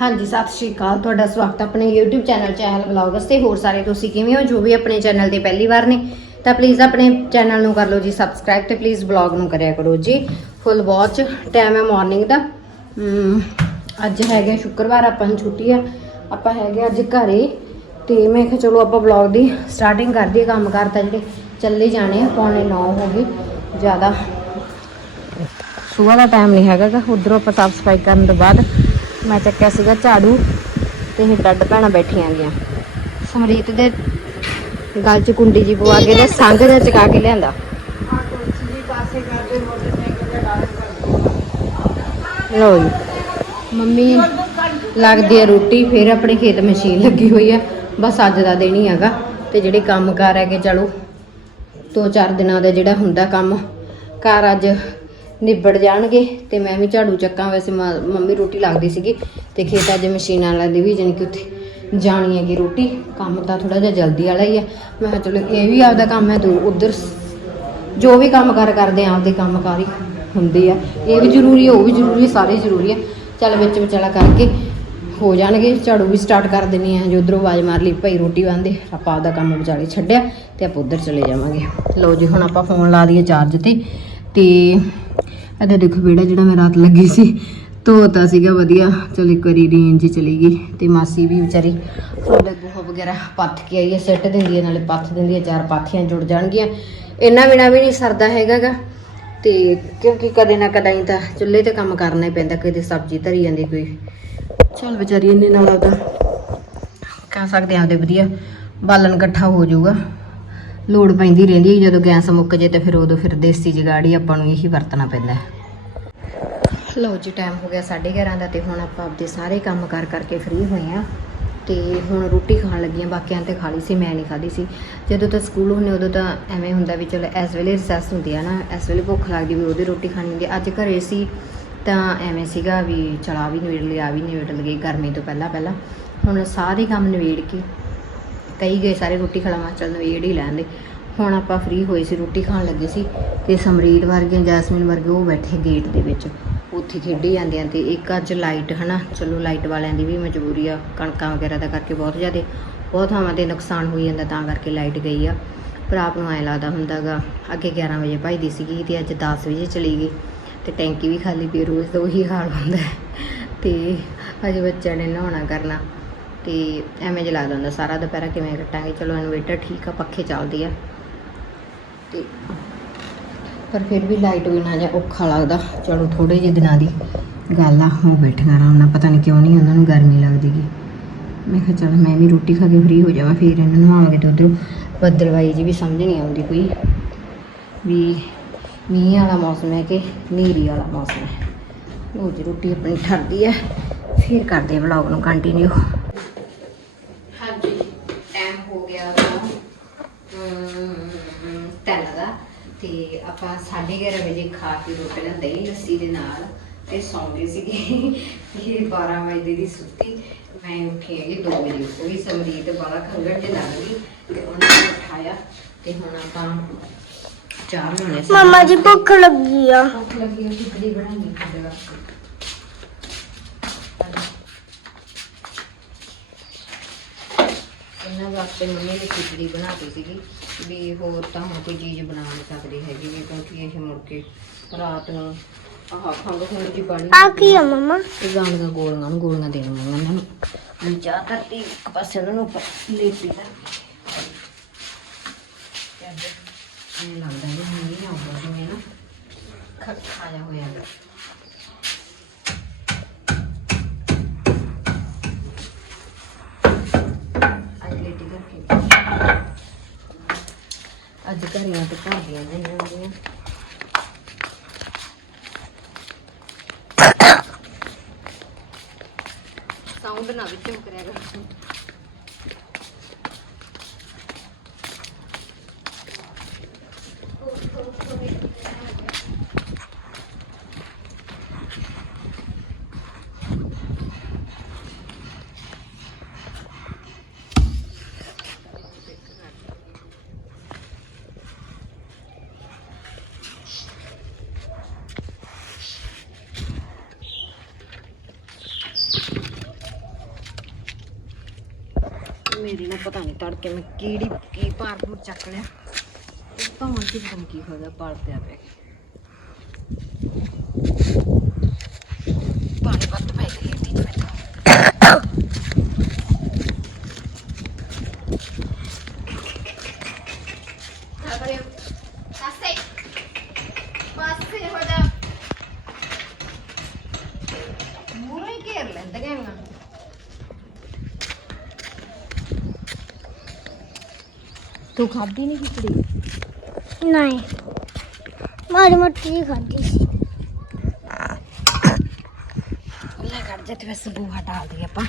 ਹਾਂਜੀ, ਸਤਿ ਸ਼੍ਰੀ ਅਕਾਲ। ਤੁਹਾਡਾ ਸਵਾਗਤ ਹੈ ਆਪਣੇ YouTube ਚੈਨਲ ਚਹਿਲ ਵਲੌਗਸ ਤੇ। ਹੋਰ ਸਾਰੇ ਤੁਸੀਂ ਕਿਵੇਂ ਹੋ? ਜੋ ਵੀ ਆਪਣੇ ਚੈਨਲ ਤੇ ਪਹਿਲੀ ਵਾਰ ਨੇ, ਤਾਂ ਪਲੀਜ਼ ਆਪਣੇ ਚੈਨਲ ਨੂੰ ਕਰ ਲਓ ਜੀ ਸਬਸਕ੍ਰਾਈਬ ਤੇ ਪਲੀਜ਼ ਵਲੌਗ ਨੂੰ ਕਰਿਆ ਕਰੋ ਜੀ। ਫੁੱਲ ਵਾਚ ਟਾਈਮ ਹੈ ਮਾਰਨਿੰਗ ਦਾ। ਅੱਜ ਹੈਗਾ ਸ਼ੁੱਕਰਵਾਰ, ਆਪਾਂ ਨੂੰ ਛੁੱਟੀ ਆ। ਆਪਾਂ ਹੈਗੇ ਅੱਜ ਘਰੇ, ਤੇ ਮੈਂ ਕਿਹਾ ਚਲੋ ਆਪਾਂ ਵਲੌਗ ਦੀ ਸਟਾਰਟਿੰਗ ਕਰ ਦਈਏ, ਕੰਮ ਕਰਤਾ ਜਿਹੜੇ ਚੱਲੇ ਜਾਣੇ ਆ, ਪੌਣੇ 9 ਹੋ ਗਏ, ਜ਼ਿਆਦਾ। ਸਵੇਰ ਦਾ ਟਾਈਮ ਨਹੀਂ ਹੈਗਾ ਗਾ, ਉਧਰੋਂ ਆਪਾਂ ਸਾਫ਼ ਸਫ਼ਾਈ ਕਰਨ ਤੋਂ ਬਾਅਦ ਮੈਂ ਚੱਕਿਆ ਸੀਗਾ ਝਾੜੂ ਤੇ ਇਹ ਡੱਡ ਭੈਣਾਂ ਬੈਠੀਆਂ ਗਈਆਂ। ਸਮਰੀਤ ਦੇ ਗਲ 'ਚ ਕੁੰਡੀ ਜੀ ਪਵਾ ਕੇ ਤੇ ਸੰਗ ਦਾ ਚਕਾ ਕੇ ਲਿਆਂਦਾ। ਲੋ ਜੀ, ਮੰਮੀ ਲੱਗਦੀ ਹੈ ਰੋਟੀ, ਫਿਰ ਆਪਣੇ ਖੇਤ ਮਸ਼ੀਨ ਲੱਗੀ ਹੋਈ ਹੈ ਬਸ ਅੱਜ ਦਾ ਦਿਨ ਹੀ ਹੈਗਾ ਤੇ ਜਿਹੜੇ ਕੰਮ ਕਾਰ ਹੈਗੇ, ਚਲੋ, ਦੋ ਚਾਰ ਦਿਨਾਂ ਦਾ ਜਿਹੜਾ ਹੁੰਦਾ ਕੰਮ। ਘਰ ਅੱਜ ਨਿਬੜ ਜਾਣਗੇ ਤੇ ਮੈਂ ਵੀ ਝਾੜੂ ਚੱਕਾਂ। ਵੈਸੇ ਮ- ਮੰਮੀ ਰੋਟੀ ਲੱਗਦੀ ਸੀਗੀ ਤੇ ਖੇਤ ਅੱਜ ਮਸ਼ੀਨਾਂ ਵਾਲਾ ਦੀ ਵੀ ਜਾਣੀ ਕਿ ਉੱਥੇ ਜਾਣੀ ਹੈਗੀ ਰੋਟੀ। ਕੰਮ ਤਾਂ ਥੋੜਾ ਜਿਹਾ ਜਲਦੀ ਵਾਲਾ ਹੀ ਆ। ਮੈਂ ਕਿਹਾ ਚਲੋ ਇਹ ਵੀ ਆਪਦਾ ਕੰਮ ਹੈ ਦੂ ਉਧਰ ਜੋ ਵੀ ਕੰਮ ਕਾਰ, ਕਰਦੇ ਆ, ਆਪਦੇ ਕੰਮ ਕਾਰ ਹੀ ਹੁੰਦੇ ਆ। ਇਹ ਵੀ ਜ਼ਰੂਰੀ ਹੈ ਉਹ ਵੀ ਜ਼ਰੂਰੀ ਹੈ ਸਾਰੇ ਜ਼ਰੂਰੀ ਹੈ ਚੱਲ ਵਿੱਚ ਵਿਚਾਲਾ ਕਰਕੇ ਹੋ ਜਾਣਗੇ। ਝਾੜੂ ਵੀ ਸਟਾਰਟ ਕਰ ਦਿੰਨੀ ਆ, ਜੋ ਉਧਰੋਂ ਆਵਾਜ਼ ਮਾਰ ਲਈ, ਭਾਈ ਰੋਟੀ ਬੰਦੇ ਆਪਾਂ ਆਪਦਾ ਕੰਮ ਵਿਚਾਲੇ ਛੱਡਿਆ ਤੇ ਆਪਾਂ ਉਧਰ ਚਲੇ ਜਾਵਾਂਗੇ। ਲਓ ਜੀ, ਹੁਣ ਆਪਾਂ ਫੋਨ ਲਾ ਦਈਏ ਚਾਰਜ ਤੇ। ਤੇ ਇਹਦਾ ਦੇਖੋ ਬੇੜਾ ਜਿਹੜਾ ਮੈਂ ਰਾਤ ਲੱਗੀ ਸੀ, ਧੋਤਾ ਸੀਗਾ ਵਧੀਆ। ਚਲ ਇੱਕ ਵਾਰੀ ਰੇਂਜ ਚਲੀ ਗਈ ਤੇ ਮਾਸੀ ਵੀ ਵਿਚਾਰੀ ਉਹਦਾ ਗੋਹਾ ਵਗੈਰਾ ਪੱਥ ਕੇ ਆਈ ਹੈ, ਸਿੱਟ ਦਿੰਦੀ ਹੈ, ਨਾਲੇ ਪੱਥ ਦਿੰਦੀ ਹੈ, ਚਾਰ ਪਾਥੀਆਂ ਜੁੜ ਜਾਣਗੀਆਂ। ਇੰਨਾ ਬਿਨਾ ਵੀ ਨਹੀਂ ਸਰਦਾ ਹੈਗਾਗਾ। ਤੇ ਕਿਉਂਕਿ ਕਦੇ ਨਾ ਕਦਾਈ ਤਾਂ ਚੁੱਲ੍ਹੇ ਤੇ ਕੰਮ ਕਰਨਾ ਹੀ ਪੈਂਦਾ ਕਦੇ ਸਬਜ਼ੀ ਧਰੀ ਜਾਂਦੀ, ਕੋਈ। ਚਲ ਵਿਚਾਰੀ ਇੰਨੇ ਨਾਲ ਆਪਦਾ ਕਹਿ ਸਕਦੇ ਆ ਆਪਦੇ ਵਧੀਆ ਬਾਲਣ ਇਕੱਠਾ ਹੋ ਜਾਊਗਾ। ਲੋੜ ਪੈਂਦੀ ਰਹਿੰਦੀ ਹੈ, ਜਦੋਂ ਗੈਸ ਮੁੱਕ ਜੇ ਤੇ ਫਿਰ ਉਦੋਂ ਫਿਰ ਦੇਸੀ ਜਗਾੜੀ ਆਪਾਂ ਨੂੰ ਇਹੀ ਵਰਤਣਾ ਪੈਂਦਾ ਹੈ। ਲਓ ਜੀ ਟਾਈਮ ਹੋ ਗਿਆ 11:30 ਦਾ ਤੇ ਹੁਣ ਆਪਾਂ ਆਪਦੇ ਸਾਰੇ ਕੰਮ ਕਰ ਕਰਕੇ ਫ੍ਰੀ ਹੋਏ ਆ ਤੇ ਹੁਣ ਰੋਟੀ ਖਾਣ ਲੱਗੀਆਂ ਬਾਕੀਆਂ ਤੇ ਖਾ ਲਈ ਸੀ, ਮੈਂ ਨਹੀਂ ਖਾਧੀ ਸੀ। ਜਦੋਂ ਤਾਂ ਸਕੂਲ ਹੁੰਨੇ ਉਦੋਂ ਤਾਂ ਐਵੇਂ ਹੁੰਦਾ ਵੀ ਚਲੋ ਇਸ ਵੇਲੇ ਰਿਸੈਸ ਹੁੰਦੀ ਆ ਨਾ, ਇਸ ਵੇਲੇ ਭੁੱਖ ਲੱਗਦੀ ਵੀ ਉਹਦੀ ਰੋਟੀ ਖਾਣੀ ਹੁੰਦੀ ਅੱਜ ਘਰੇ ਸੀ ਤਾਂ ਐਵੇਂ ਸੀਗਾ ਵੀ ਚਲਾ ਵੀ ਨਿਬੇੜ ਲਿਆ ਵੀ ਨਿਬੇੜ ਲਈਏ ਗਰਮੀ ਤੋਂ ਪਹਿਲਾਂ ਪਹਿਲਾਂ ਹੁਣ ਸਾਰੇ ਕੰਮ ਨਿਬੇੜ ਕੇ ਕਈ ਗਏ ਸਾਰੇ ਰੋਟੀ ਖਲਾਵਾ ਚੱਲ ਨਵੇੜ ਹੀ ਲੈਂਦੇ ਹੁਣ ਆਪਾਂ ਫ੍ਰੀ ਹੋਏ ਸੀ, ਰੋਟੀ ਖਾਣ ਲੱਗੇ ਸੀ ਤੇ ਸਮਰੀਤ ਵਰਗੀਆਂ ਜੈਸਮੀਨ ਵਰਗੇ ਉਹ ਬੈਠੇ ਗੇਟ ਦੇ ਵਿੱਚ। ਉੱਥੇ ਖੇਡੀ ਜਾਂਦੇ ਆ ਤੇ ਇੱਕ ਅੱਜ ਲਾਈਟ ਹਨਾ, ਚਲੋ ਲਾਈਟ ਵਾਲਿਆਂ ਦੀ ਵੀ ਮਜਬੂਰੀ ਆ, ਕਣਕਾਂ ਵਗੈਰਾ ਦਾ ਕਰਕੇ ਬਹੁਤ ਜ਼ਿਆਦਾ, ਬਹੁਤ ਥਾਵਾਂ ਤੇ ਨੁਕਸਾਨ ਹੋਈ ਜਾਂਦਾ ਤਾਂ ਕਰਕੇ ਲਾਈਟ ਗਈ ਆ। ਪਰ ਆਪ ਨੂੰ ਐ ਲੱਗਦਾ ਹੁੰਦਾਗਾ ਅੱਗੇ 11 ਵਜੇ ਭਜਦੀ ਸੀਗੀ ਤੇ ਅੱਜ 10 ਵਜੇ ਚਲੀ ਗਈ ਤੇ ਟੈਂਕੀ ਵੀ ਖਾਲੀ ਪਈ, ਰੋਜ਼ ਦਾ ਉਹੀ ਹਾਲ ਹੁੰਦਾ। ਹੈ। ਤੇ ਅਜੇ ਬੱਚਿਆਂ ਨੇ ਨਹਾਉਣਾ ਕਰਨਾ। ਤੇ ਐਵੇਂ ਜਿਹਾ ਲੱਗਦਾ ਹੁੰਦਾ ਸਾਰਾ ਦੁਪਹਿਰਾ ਕਿਵੇਂ ਕੱਟਾਂਗੇ? ਚਲੋ, ਇਨਵੇਟਰ ਠੀਕ ਆ, ਪੱਖੇ ਚੱਲਦੇ ਆ। ਤੇ ਪਰ ਫਿਰ ਵੀ ਲਾਈਟ ਬਿਨਾਂ ਜਾਂ ਔਖਾ ਲੱਗਦਾ। ਚਲੋ ਥੋੜੇ ਜਿਹੇ ਦਿਨਾਂ ਦੀ ਗੱਲ ਆ ਉਹ ਬੈਠੀਆਂ ਆਰਾਮ ਨਾਲ, ਪਤਾ ਨਹੀਂ ਕਿਉਂ ਨਹੀਂ ਉਹਨਾਂ ਨੂੰ ਗਰਮੀ ਲੱਗਦੀਗੀ। ਮੈਂ ਕਿਹਾ, ਚਲ ਮੈਂ ਵੀ ਰੋਟੀ ਖਾ ਕੇ ਫ੍ਰੀ ਹੋ ਜਾਵਾਂ, ਫਿਰ ਇਹਨਾਂ ਨੂੰ ਆਵਾਂਗੇ ਤੇ ਉਧਰੋਂ ਬੱਦਲਵਾਈ ਜੀ ਵੀ ਸਮਝ ਨਹੀਂ ਆਉਂਦੀ ਕੋਈ। ਵੀ ਮੀਂਹ ਵਾਲਾ ਮੌਸਮ ਹੈ ਕਿ ਨੀਰੀ ਵਾਲਾ ਮੌਸਮ ਹੈ? ਉਹ ਜੀ ਰੋਟੀ ਆਪਣੀ ਠਰਦੀ ਹੈ, ਫਿਰ ਕਰਦੇ ਵਲੌਗ ਨੂੰ ਕੰਟੀਨਿਊ ਹਾਂਜੀ ਟਾਈਮ ਹੋ ਗਿਆ ਤਿੰਨ ਦਾ ਤੇ ਆਪਾਂ 11:30 ਵਜੇ ਖਾ ਕੇ ਰੋਟੀ ਨਾਲ ਦਹੀਂ ਲੱਸੀ ਦੇ ਨਾਲ ਤੇ ਸੌਂ ਗਏ ਸੀਗੇ। ਤੇ 12 ਵਜੇ ਦੀ ਸੁੱਤੀ ਮੈਂ ਉੱਠੀ ਹੈਗੀ 2 ਵਜੇ। ਉਹ ਵੀ ਸਮਰੀਤ ਬਾਲਾ ਖੰਗੜ ਜੇ ਲੱਗ ਗਈ ਤੇ ਉਹਨਾਂ ਨੂੰ ਉਠਾਇਆ ਤੇ ਹੁਣ ਆਪਾਂ ਚਾਹ ਬਣਾਉਣੇ ਸੀ ਮਮਾ ਜੀ ਭੁੱਖ ਲੱਗੀ ਆ। ਭੁੱਖ ਲੱਗੀ ਹੈ ਖਿਚੜੀ ਬਣਾਉਣੀ ਵਾਸਤੇ। ਇਹਨਾਂ ਵਾਸਤੇ ਮੰਮੀ ਨੇ ਖਿਚੜੀ ਬਣਾਤੀ ਸੀਗੀ ਵੀ ਹੋਰ ਤਾਂ ਹੁਣ ਕੋਈ ਚੀਜ਼ ਬਣਾ ਨਹੀਂ ਸਕਦੀ ਹੈਗੀ ਵੀ ਕਿਉਂਕਿ ਇਹ ਮੁੜ ਕੇ ਰਾਤ ਨੂੰ ਆਹ ਖੰਗ ਖੰਗ ਜੀ ਬਣੀ ਆ ਕੀ ਆ ਮਮਾ? ਇਹ ਗਾਣੀਆਂ ਗੋਲੀਆਂ ਨੂੰ ਗੋਲੀਆਂ ਦੇਣੀਆਂ ਇਹਨਾਂ ਨੂੰ। ਹੁਣ ਚਾਹ ਧਰਤੀ ਇੱਕ ਪਾਸੇ ਉਹਨਾਂ ਨੂੰ ਉੱਪਰ ਲੇਪੀ ਦਾ ਇਹ ਲੱਗਦਾ ਵੀ ਨਹੀਂ ਆਉਂਦਾ ਜਿਵੇਂ ਨਾ ਖੱਖਾ ਜਿਹਾ ਹੋਇਆ ਅੱਜ ਘਰੀਆਂ ਤੇ ਭਾਂਦੀਆਂ ਨਹੀਂ ਆਉਂਦੀਆਂ ਸਾਊਂਡ ਨਾ ਵਿੱਚੋਂ ਕਰਿਆ ਕਰ। ਪਤਾ ਮੈਂ ਕਿਹੜੀ, ਕੀ ਭਾਰ ਭੂਰ ਚੱਕ ਲਿਆ। ਤਾਂ ਹੁਣ ਕੀ ਪਤਾ ਨੀ ਕੀ ਹੋ ਗਿਆ ਪਾਲ ਪਿਆ ਪਿਆ ਪਾਣੀ ਵੱਧ ਪੈ ਗਈ ਢਿੱਡ ਵਿੱਚ ਪਾਸੇ ਪਾਸੇ ਹੋ ਜਾ ਮੂਰੇ ਘੇਰ ਲੈਂਦਾ ਕਹਿੰਗਾ ਖਾਦੀ ਨਹੀਂ ਖਿਚੜੀ? ਨਹੀਂ। ਮਾੜੀ ਮੋਟੀ ਖਾਦੀ ਸੀ। ਲੈ ਕੱਢ ਜਾ ਤੇ ਬਸ ਬੂਹਾ ਡਾਲ ਦੀ ਆਪਾਂ।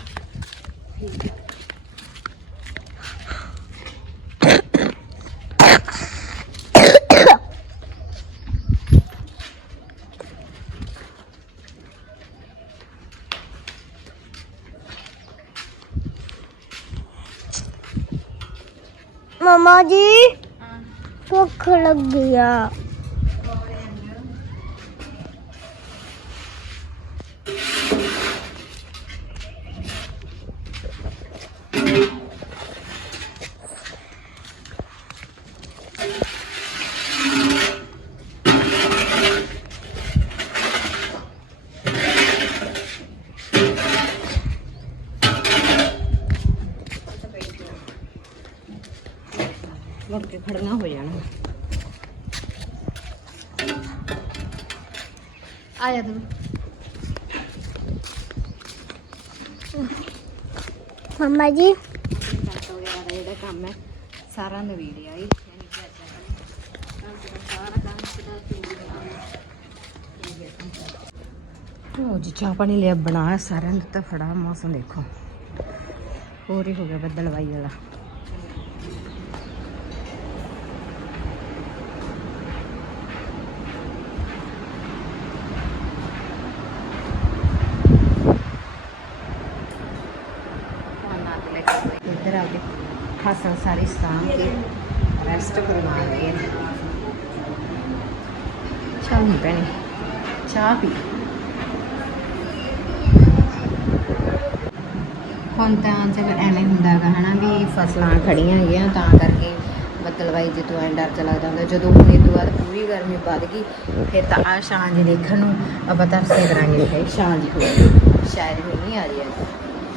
ਮਮਾ ਜੀ? ਭੁੱਖ ਲੱਗੀ ਆ ਮੁੜ ਕੇ ਖੜੀਆਂ ਹੋ ਜਾਣ ਆ ਜਾ ਤੂੰ ਮਮਾ ਜੀ ਕੱਟ ਵਗੈਰਾ ਦਾ ਜਿਹੜਾ ਕੰਮ ਹੈ ਸਾਰਾ ਨਵੀੜਿਆ ਹੀ ਯਾਨੀ ਕਿ ਅੱਜ ਦਾ ਸਾਰਾ ਕੰਮ ਸਿੱਧਾ ਚੋਰੀ ਉਹ ਜੀ ਚਾਹ ਪਾਣੀ ਲਿਆ, ਬਣਾ ਸਾਰਿਆਂ ਨੇ ਤਾਂ ਫੜਾ ਮੌਸਮ ਦੇਖੋ। ਹੋਰ ਹੀ ਹੋ ਗਿਆ ਬੱਦਲਵਾਈ ਵਾਲਾ ਇੱਧਰ ਆ ਕੇ ਫਸਲ ਸਾਰੀ ਸਾਂਭ ਕੇ ਰੈਸਟ ਕਰਵਾ ਕੇ ਚਾਹ ਨਹੀਂ ਪੈਣੀ ਚਾਹ ਪੀ ਹੁਣ ਤਾਂ ਚਲ ਐਵੇਂ ਹੁੰਦਾ ਹਨਾ, ਵੀ ਫਸਲਾਂ ਖੜੀਆਂ ਹੈਗੀਆਂ, ਤਾਂ ਕਰਕੇ ਮਤਲਬ ਜੇ ਜਦੋਂ ਐਂ ਡਰ ਚ ਲੱਗਦਾ ਹੁੰਦਾ, ਜਦੋਂ ਹੁਣ ਇਹ ਤੋਂ ਬਾਅਦ ਪੂਰੀ ਗਰਮੀ ਵੱਧ ਗਈ, ਫਿਰ ਤਾਂ ਆ ਛਾਂਝ ਦੇਖਣ ਨੂੰ ਆਪਾਂ ਤਰਸੇ ਕਰਾਂਗੇ, ਫਿਰ ਛਾਂਝ ਹੋਈ ਸ਼ਾਇਦ ਵੀ ਨਹੀਂ ਆ ਰਹੀ ਹੈ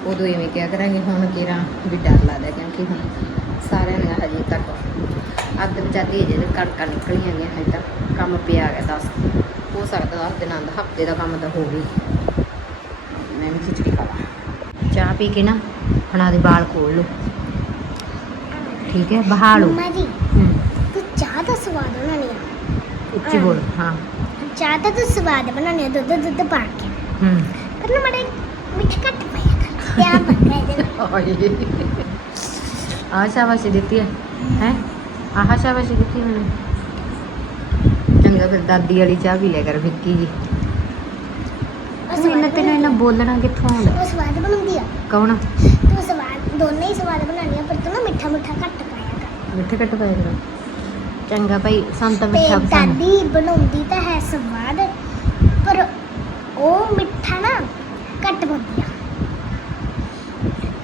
ਉਦੋਂ ਇਵੇਂ ਕਿਹਾ ਕਰਾਂਗੇ, ਹੁਣ ਕਿਰਾ ਵੀ ਡਰ ਲੱਗਦਾ, ਕਿਉਂਕਿ ਹੁਣ ਸਾਰਿਆਂ ਨੇ ਹਜੇ ਤੱਕ ਅੱਧ ਵਿਚਾਤੀ ਅਜੇ ਤੱਕ ਕਣਕਾਂ ਨਿਕਲੀਆਂ ਗਈਆਂ ਹਜੇ ਤੱਕ ਕੰਮ ਪਿਆ ਗਿਆ ਦੱਸ ਹੋ ਸਕਦਾ 10 ਦਿਨਾਂ ਦਾ ਹਫ਼ਤੇ ਦਾ ਕੰਮ ਤਾਂ ਹੋ ਗਈ। ਮੈਂ ਵੀ ਖਿਚੜੀ ਖਾਵਾਂ ਚਾਹ ਪੀ ਕੇ ਨਾ ਹੁਣ ਆਦੇ ਵਾਲ ਖੋਲ ਲਓ। ਠੀਕ ਹੈ ਬਹਾ ਲਓ। ਮਮਾ ਜੀ ਤੂੰ ਚਾਹ ਦਾ ਸਵਾਦ ਬਣਾਉਣੀ ਆ? ਉੱਚੀ ਬੋਲ ਹਾਂ। ਚਾਹ ਦਾ ਤੂੰ ਸਵਾਦ ਬਣਾਉਣੀ ਆ ਦੁੱਧ ਦੁੱਧ ਪਾ ਕੇ। ਹੂੰ। ਪਰ ਨਾ ਮੜੇ ਮਿੱਠ ਘੱਟ ਪਾਇਆ ਕਰ। ਪਿਆ ਪੱਕਾ ਇਹਦੇ ਨਾਲ। ਆਹ ਸ਼ਾਬਾਸ਼ੀ ਦਿੱਤੀ ਹੈ ਹੈ? ਆਹ ਸ਼ਾਬਾਸ਼ੀ ਦਿੱਤੀ ਮੈਨੂੰ। ਚੰਗਾ ਫਿਰ ਦਾਦੀ ਵਾਲੀ ਚਾਹ ਵੀ ਲੈ ਕਰ ਵਿੱਕੀ ਜੀ। ਸਵਾਦ ਤੈਨੂੰ ਇਹਨਾਂ ਬੋਲਣਾ ਕਿੱਥੋਂ ਆਉਂਦਾ? ਉਹ ਸਵਾਦ ਬਣਾਉਂਦੀ ਆ। ਕੌਣ? ਤੂੰ ਸਵਾਦ ਦੋਨੇ ਹੀ ਸਵਾਦ ਬਣਾਉਣੀ ਆ ਪਰ ਤੂੰ ਨਾ ਮਿੱਠਾ ਮਿੱਠਾ ਘੱਟ ਪਾਇਆ ਕਰ। ਮਿੱਠੇ ਘੱਟ ਪਾਇਆ ਕਰੋ। ਚੰਗਾ ਭਾਈ ਸਾਨੂੰ ਤਾਂ ਮਿੱਠਾ ਪਸੰਦ। ਦਾਦੀ ਬਣਾਉਂਦੀ ਤਾਂ ਹੈ ਸਵਾਦ ਪਰ ਉਹ ਮਿੱਠਾ ਨਾ ਘੱਟ ਪਾਉਂਦੀ ਆ।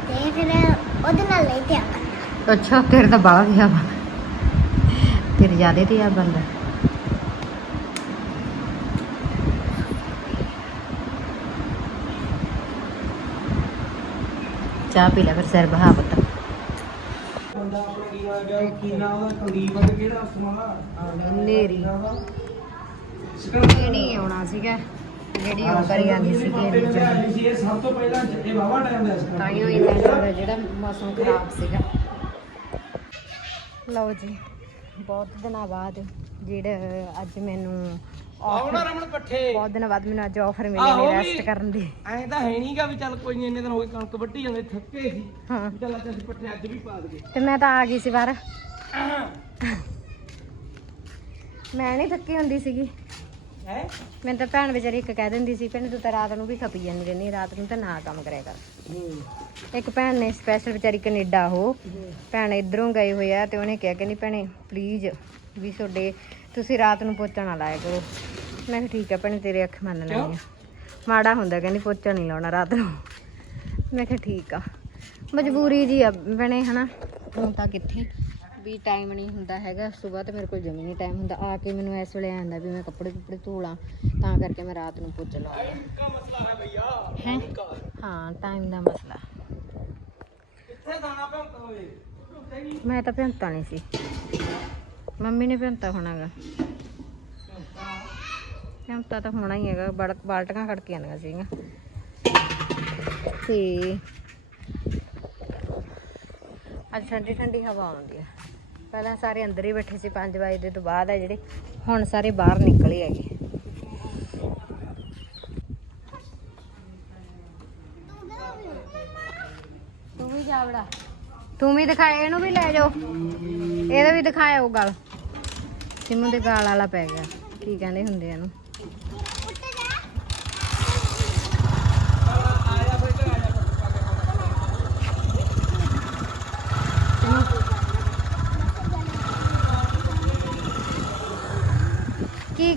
ਤੇ ਫਿਰ ਉਹਦੇ ਨਾਲ ਲਈ ਤੇ ਅੱਛਾ, ਤੇਰੇ ਤਾਂ ਬਾਹਰ ਗਿਆ ਵਾ। ਤੇਰੇ ਜਿਆਦੇ ਤੇ ਆ ਬੰਦਾ। ਚਾਹ ਪੀ ਲੈ ਫਿਰ ਸਿਰ ਬਹਾ ਪੁੱਤ। ਬੰਦਾ ਆਪਣੇ ਕੀ ਆ ਗਿਆ ਕੀ ਨਾਮ ਉਹਦਾ ਕੁਲਦੀਪ ਆ ਤੇ ਕਿਹੜਾ ਉਸਮਾਨ ਨੇਰੀ ਇਹ ਆਉਣਾ ਸੀਗਾ ਜਿਹੜੀ ਉਹ ਕਰੀ ਜਾਂਦੀ ਸੀ ਕਿ ਇਹ ਸਭ ਤੋਂ ਪਹਿਲਾਂ ਇਹ ਵਾਵਾ ਟਾਈਮ ਦਾ ਤਾਂ ਹੀ ਉਹ ਇੰਨਾ ਜਿਹੜਾ ਮੌਸਮ ਖਰਾਬ ਸੀਗਾ। ਲਓ ਜੀ ਬਹੁਤ ਦਿਨਾਂ ਬਾਅਦ ਜਿਹੜਾ ਅੱਜ ਮੈਨੂੰ ਆਉਣਾ ਰਮਣ ਪੱਠੇ ਬਹੁਤ ਦਿਨਾਂ ਬਾਅਦ ਮੈਨੂੰ ਅੱਜ ਆਫਰ ਮਿਲੀ ਆਹੋ ਨੇ ਵੀ। ਰੈਸਟ ਕਰਨ ਦੀ। ਐਂ ਤਾਂ ਹੈ ਨਹੀਂਗਾ ਵੀ ਚੱਲ ਕੋਈ ਨਹੀਂ ਇੰਨੇ ਦਿਨ ਹੋ ਗਏ ਕਣਕ ਵੱਢੀ ਜਾਂਦੇ ਥੱਕੇ ਸੀ। ਹਾਂ। ਚੱਲ ਅੱਜ ਅਸੀਂ ਪੱਠੇ ਅੱਜ ਵੀ ਪਾ ਦਈਏ। ਤੇ ਮੈਂ ਤਾਂ ਆ ਗਈ ਸੀ ਬਾਹਰ। ਮੈਂ ਨਹੀਂ ਥੱਕੀ ਹੁੰਦੀ ਸੀਗੀ। ਹੈ? ਮੈਨੂੰ ਤਾਂ ਭੈਣ ਵਿਚਾਰੀ ਇੱਕ ਕਹਿ ਦਿੰਦੀ ਸੀ ਭੈਣ ਤੂੰ ਤਾਂ ਰਾਤ ਨੂੰ ਵੀ ਖਪੀ ਜਾਂਦੀ ਰਹਿੰਦੀ ਰਾਤ ਨੂੰ ਤਾਂ ਨਾ ਕੰਮ ਕਰਿਆ ਕਰ। ਇੱਕ ਭੈਣ ਨੇ ਸਪੈਸ਼ਲ ਵਿਚਾਰੀ ਕੈਨੇਡਾ ਉਹ ਭੈਣ ਇਧਰੋਂ ਗਏ ਹੋਏ ਆ ਤੇ ਉਹਨੇ ਕਿਹਾ ਕਿ ਨਹੀਂ ਭੈਣੇ ਪਲੀਜ਼ ਵੀ ਤੁਹਾਡੇ ਤੁਸੀਂ ਰਾਤ ਨੂੰ ਪੋਚਾ ਨਾ ਲਾਇਆ ਕਰੋ। ਮੈਂ ਕਿਹਾ ਠੀਕ ਆ ਭੈਣੇ ਤੇਰੀ ਅੱਖ ਮੰਨ ਲੈਣੀ ਆ। ਮਾੜਾ ਹੁੰਦਾ ਕਹਿੰਦੀ ਪੋਚਾ ਨਹੀਂ ਲਾਉਣਾ ਰਾਤ ਨੂੰ। ਮੈਂ ਕਿਹਾ ਠੀਕ ਆ। ਮਜਬੂਰੀ ਜੀ ਆ ਬਣੇ ਹਨਾ? ਹੁਣ ਤਾਂ ਕਿੱਥੇ? ਵੀ ਟਾਈਮ ਨੀ ਹੁੰਦਾ ਹੈਗਾ। ਸੁਬਾਹ ਤੇ ਮੇਰੇ ਕੋਲ ਜਮੀ ਨੀ ਟਾਈਮ ਹੁੰਦਾ। ਆ ਕੇ ਮੈਨੂੰ ਇਸ ਵੇਲੇ ਆਂਦਾ ਵੀ ਮੈਂ ਕੱਪੜੇ ਕੁੱਪੜੇ ਧੋਲਾਂ ਤਾਂ ਕਰਕੇ ਮੈਂ ਰਾਤ ਨੂੰ ਪੁੱਜ ਲਾਂ। ਟਾਈਮ ਹਾਂ ਟਾਈਮ ਦਾ ਮਸਲਾ। ਮੈਂ ਤਾਂ ਭੰਤਾ ਨਹੀਂ ਸੀ। ਮੰਮੀ ਨੇ ਭੰਤਾ ਹੋਣਾਗਾ। ਭੰਤਾ ਤਾਂ ਹੋਣਾ ਹੀ ਹੈਗਾ। ਬੜਕ ਬਾਲਟੀਆਂ ਖੜਕੀਆਂ ਨੇ ਸੀਗਾ ਤੇ ਅੱਜ ਠੰਡੀ ਠੰਡੀ ਹਵਾ ਆਉਂਦੀ ਆ। ਪਹਿਲਾਂ ਸਾਰੇ ਅੰਦਰ ਹੀ ਬੈਠੇ ਸੀ 5 ਵਜੇ ਦੇ ਤੋਂ ਬਾਅਦ ਹੈ ਜਿਹੜੇ। ਹੁਣ ਸਾਰੇ ਬਾਹਰ ਨਿਕਲੇ ਹੈਗੇ। ਤੂੰ ਵੀ ਜਾ ਬੜਾ ਤੂੰ ਵੀ ਦਿਖਾਏ ਇਹਨੂੰ ਵੀ ਲੈ ਜਾਓ। ਇਹਦਾ ਵੀ ਦਿਖਾਇਓ ਗਲ। ਸਿਮੂ ਦੇ ਗਾਲ ਵਾਲਾ ਪੈ ਗਿਆ। ਕੀ ਕਹਿੰਦੇ ਹੁੰਦੇ ਆ ਇਹਨੂੰ?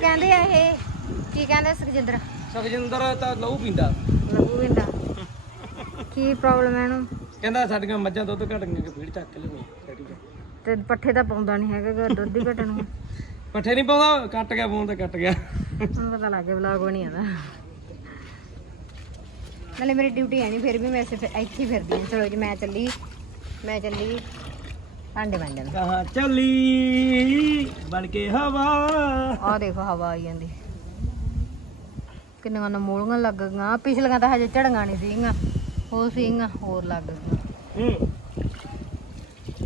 ਕਹਿੰਦੇ ਆ ਇਹ? ਕੀ ਕਹਿੰਦੇ ਸੁਖਜਿੰਦਰ? ਸੁਖਜਿੰਦਰ ਤਾਂ ਲਹੂ ਪੀਂਦਾ। ਲੱਗੂ ਵਿੰਦਾ ਕੀ ਪ੍ਰੋਬਲਮ ਹੈ ਇਹਨੂੰ? ਕਹਿੰਦਾ ਸਾਡੀਆਂ ਮੱਝਾਂ ਦੁੱਧ ਘਟ ਗਈਆਂ ਕਿ ਫੀਡ ਚੱਕ ਕੇ ਡੈਡੀ ਦਾ ਤੇ ਪੱਠੇ ਤਾਂ ਪਾਉਂਦਾ ਨਹੀਂ ਹੈਗਾ ਗਾ, ਦੁੱਧ ਹੀ ਘਟਣ ਨੂੰ। ਪੱਠੇ ਨਹੀਂ ਪਾਉਂਦਾ ਕੱਟ ਗਿਆ ਫੋਨ ਤੇ ਕੱਟ ਗਿਆ। ਹੁਣ ਪਤਾ ਲੱਗ ਗਿਆ ਵਲੌਗ ਨਹੀਂ ਆਉਂਦਾ ਨਾਲੇ ਮੇਰੀ ਡਿਊਟੀ ਹੈ ਨਹੀਂ ਫਿਰ ਵੀ ਮੈਂ ਇੱਥੇ ਹੀ ਫਿਰਦੀ ਹਾਂ। ਚਲੋ ਜੀ ਮੈਂ ਚੱਲੀ ਮੈਂ ਚੱਲੀ। ਭਾਂਡੇ ਮਾਂਜਣ ਕਹਾ ਚੱਲੀ ਬਣ ਕੇ ਹਵਾ। ਆਹ ਦੇਖੋ ਹਵਾ ਆਈ ਜਾਂਦੀ। ਕਿੰਨੀਆਂ ਨਾ ਮੋਲੀਆਂ ਲੱਗ ਗਈਆਂ। ਪਿਛਲੀਆਂ ਤਾਂ ਹਜੇ ਝੜੀਆਂ ਨਹੀਂ ਸੀਗੀਆਂ। ਉਹ ਸੀਗੀਆਂ ਹੋਰ ਲੱਗ ਗਈਆਂ। ਹੂੰ।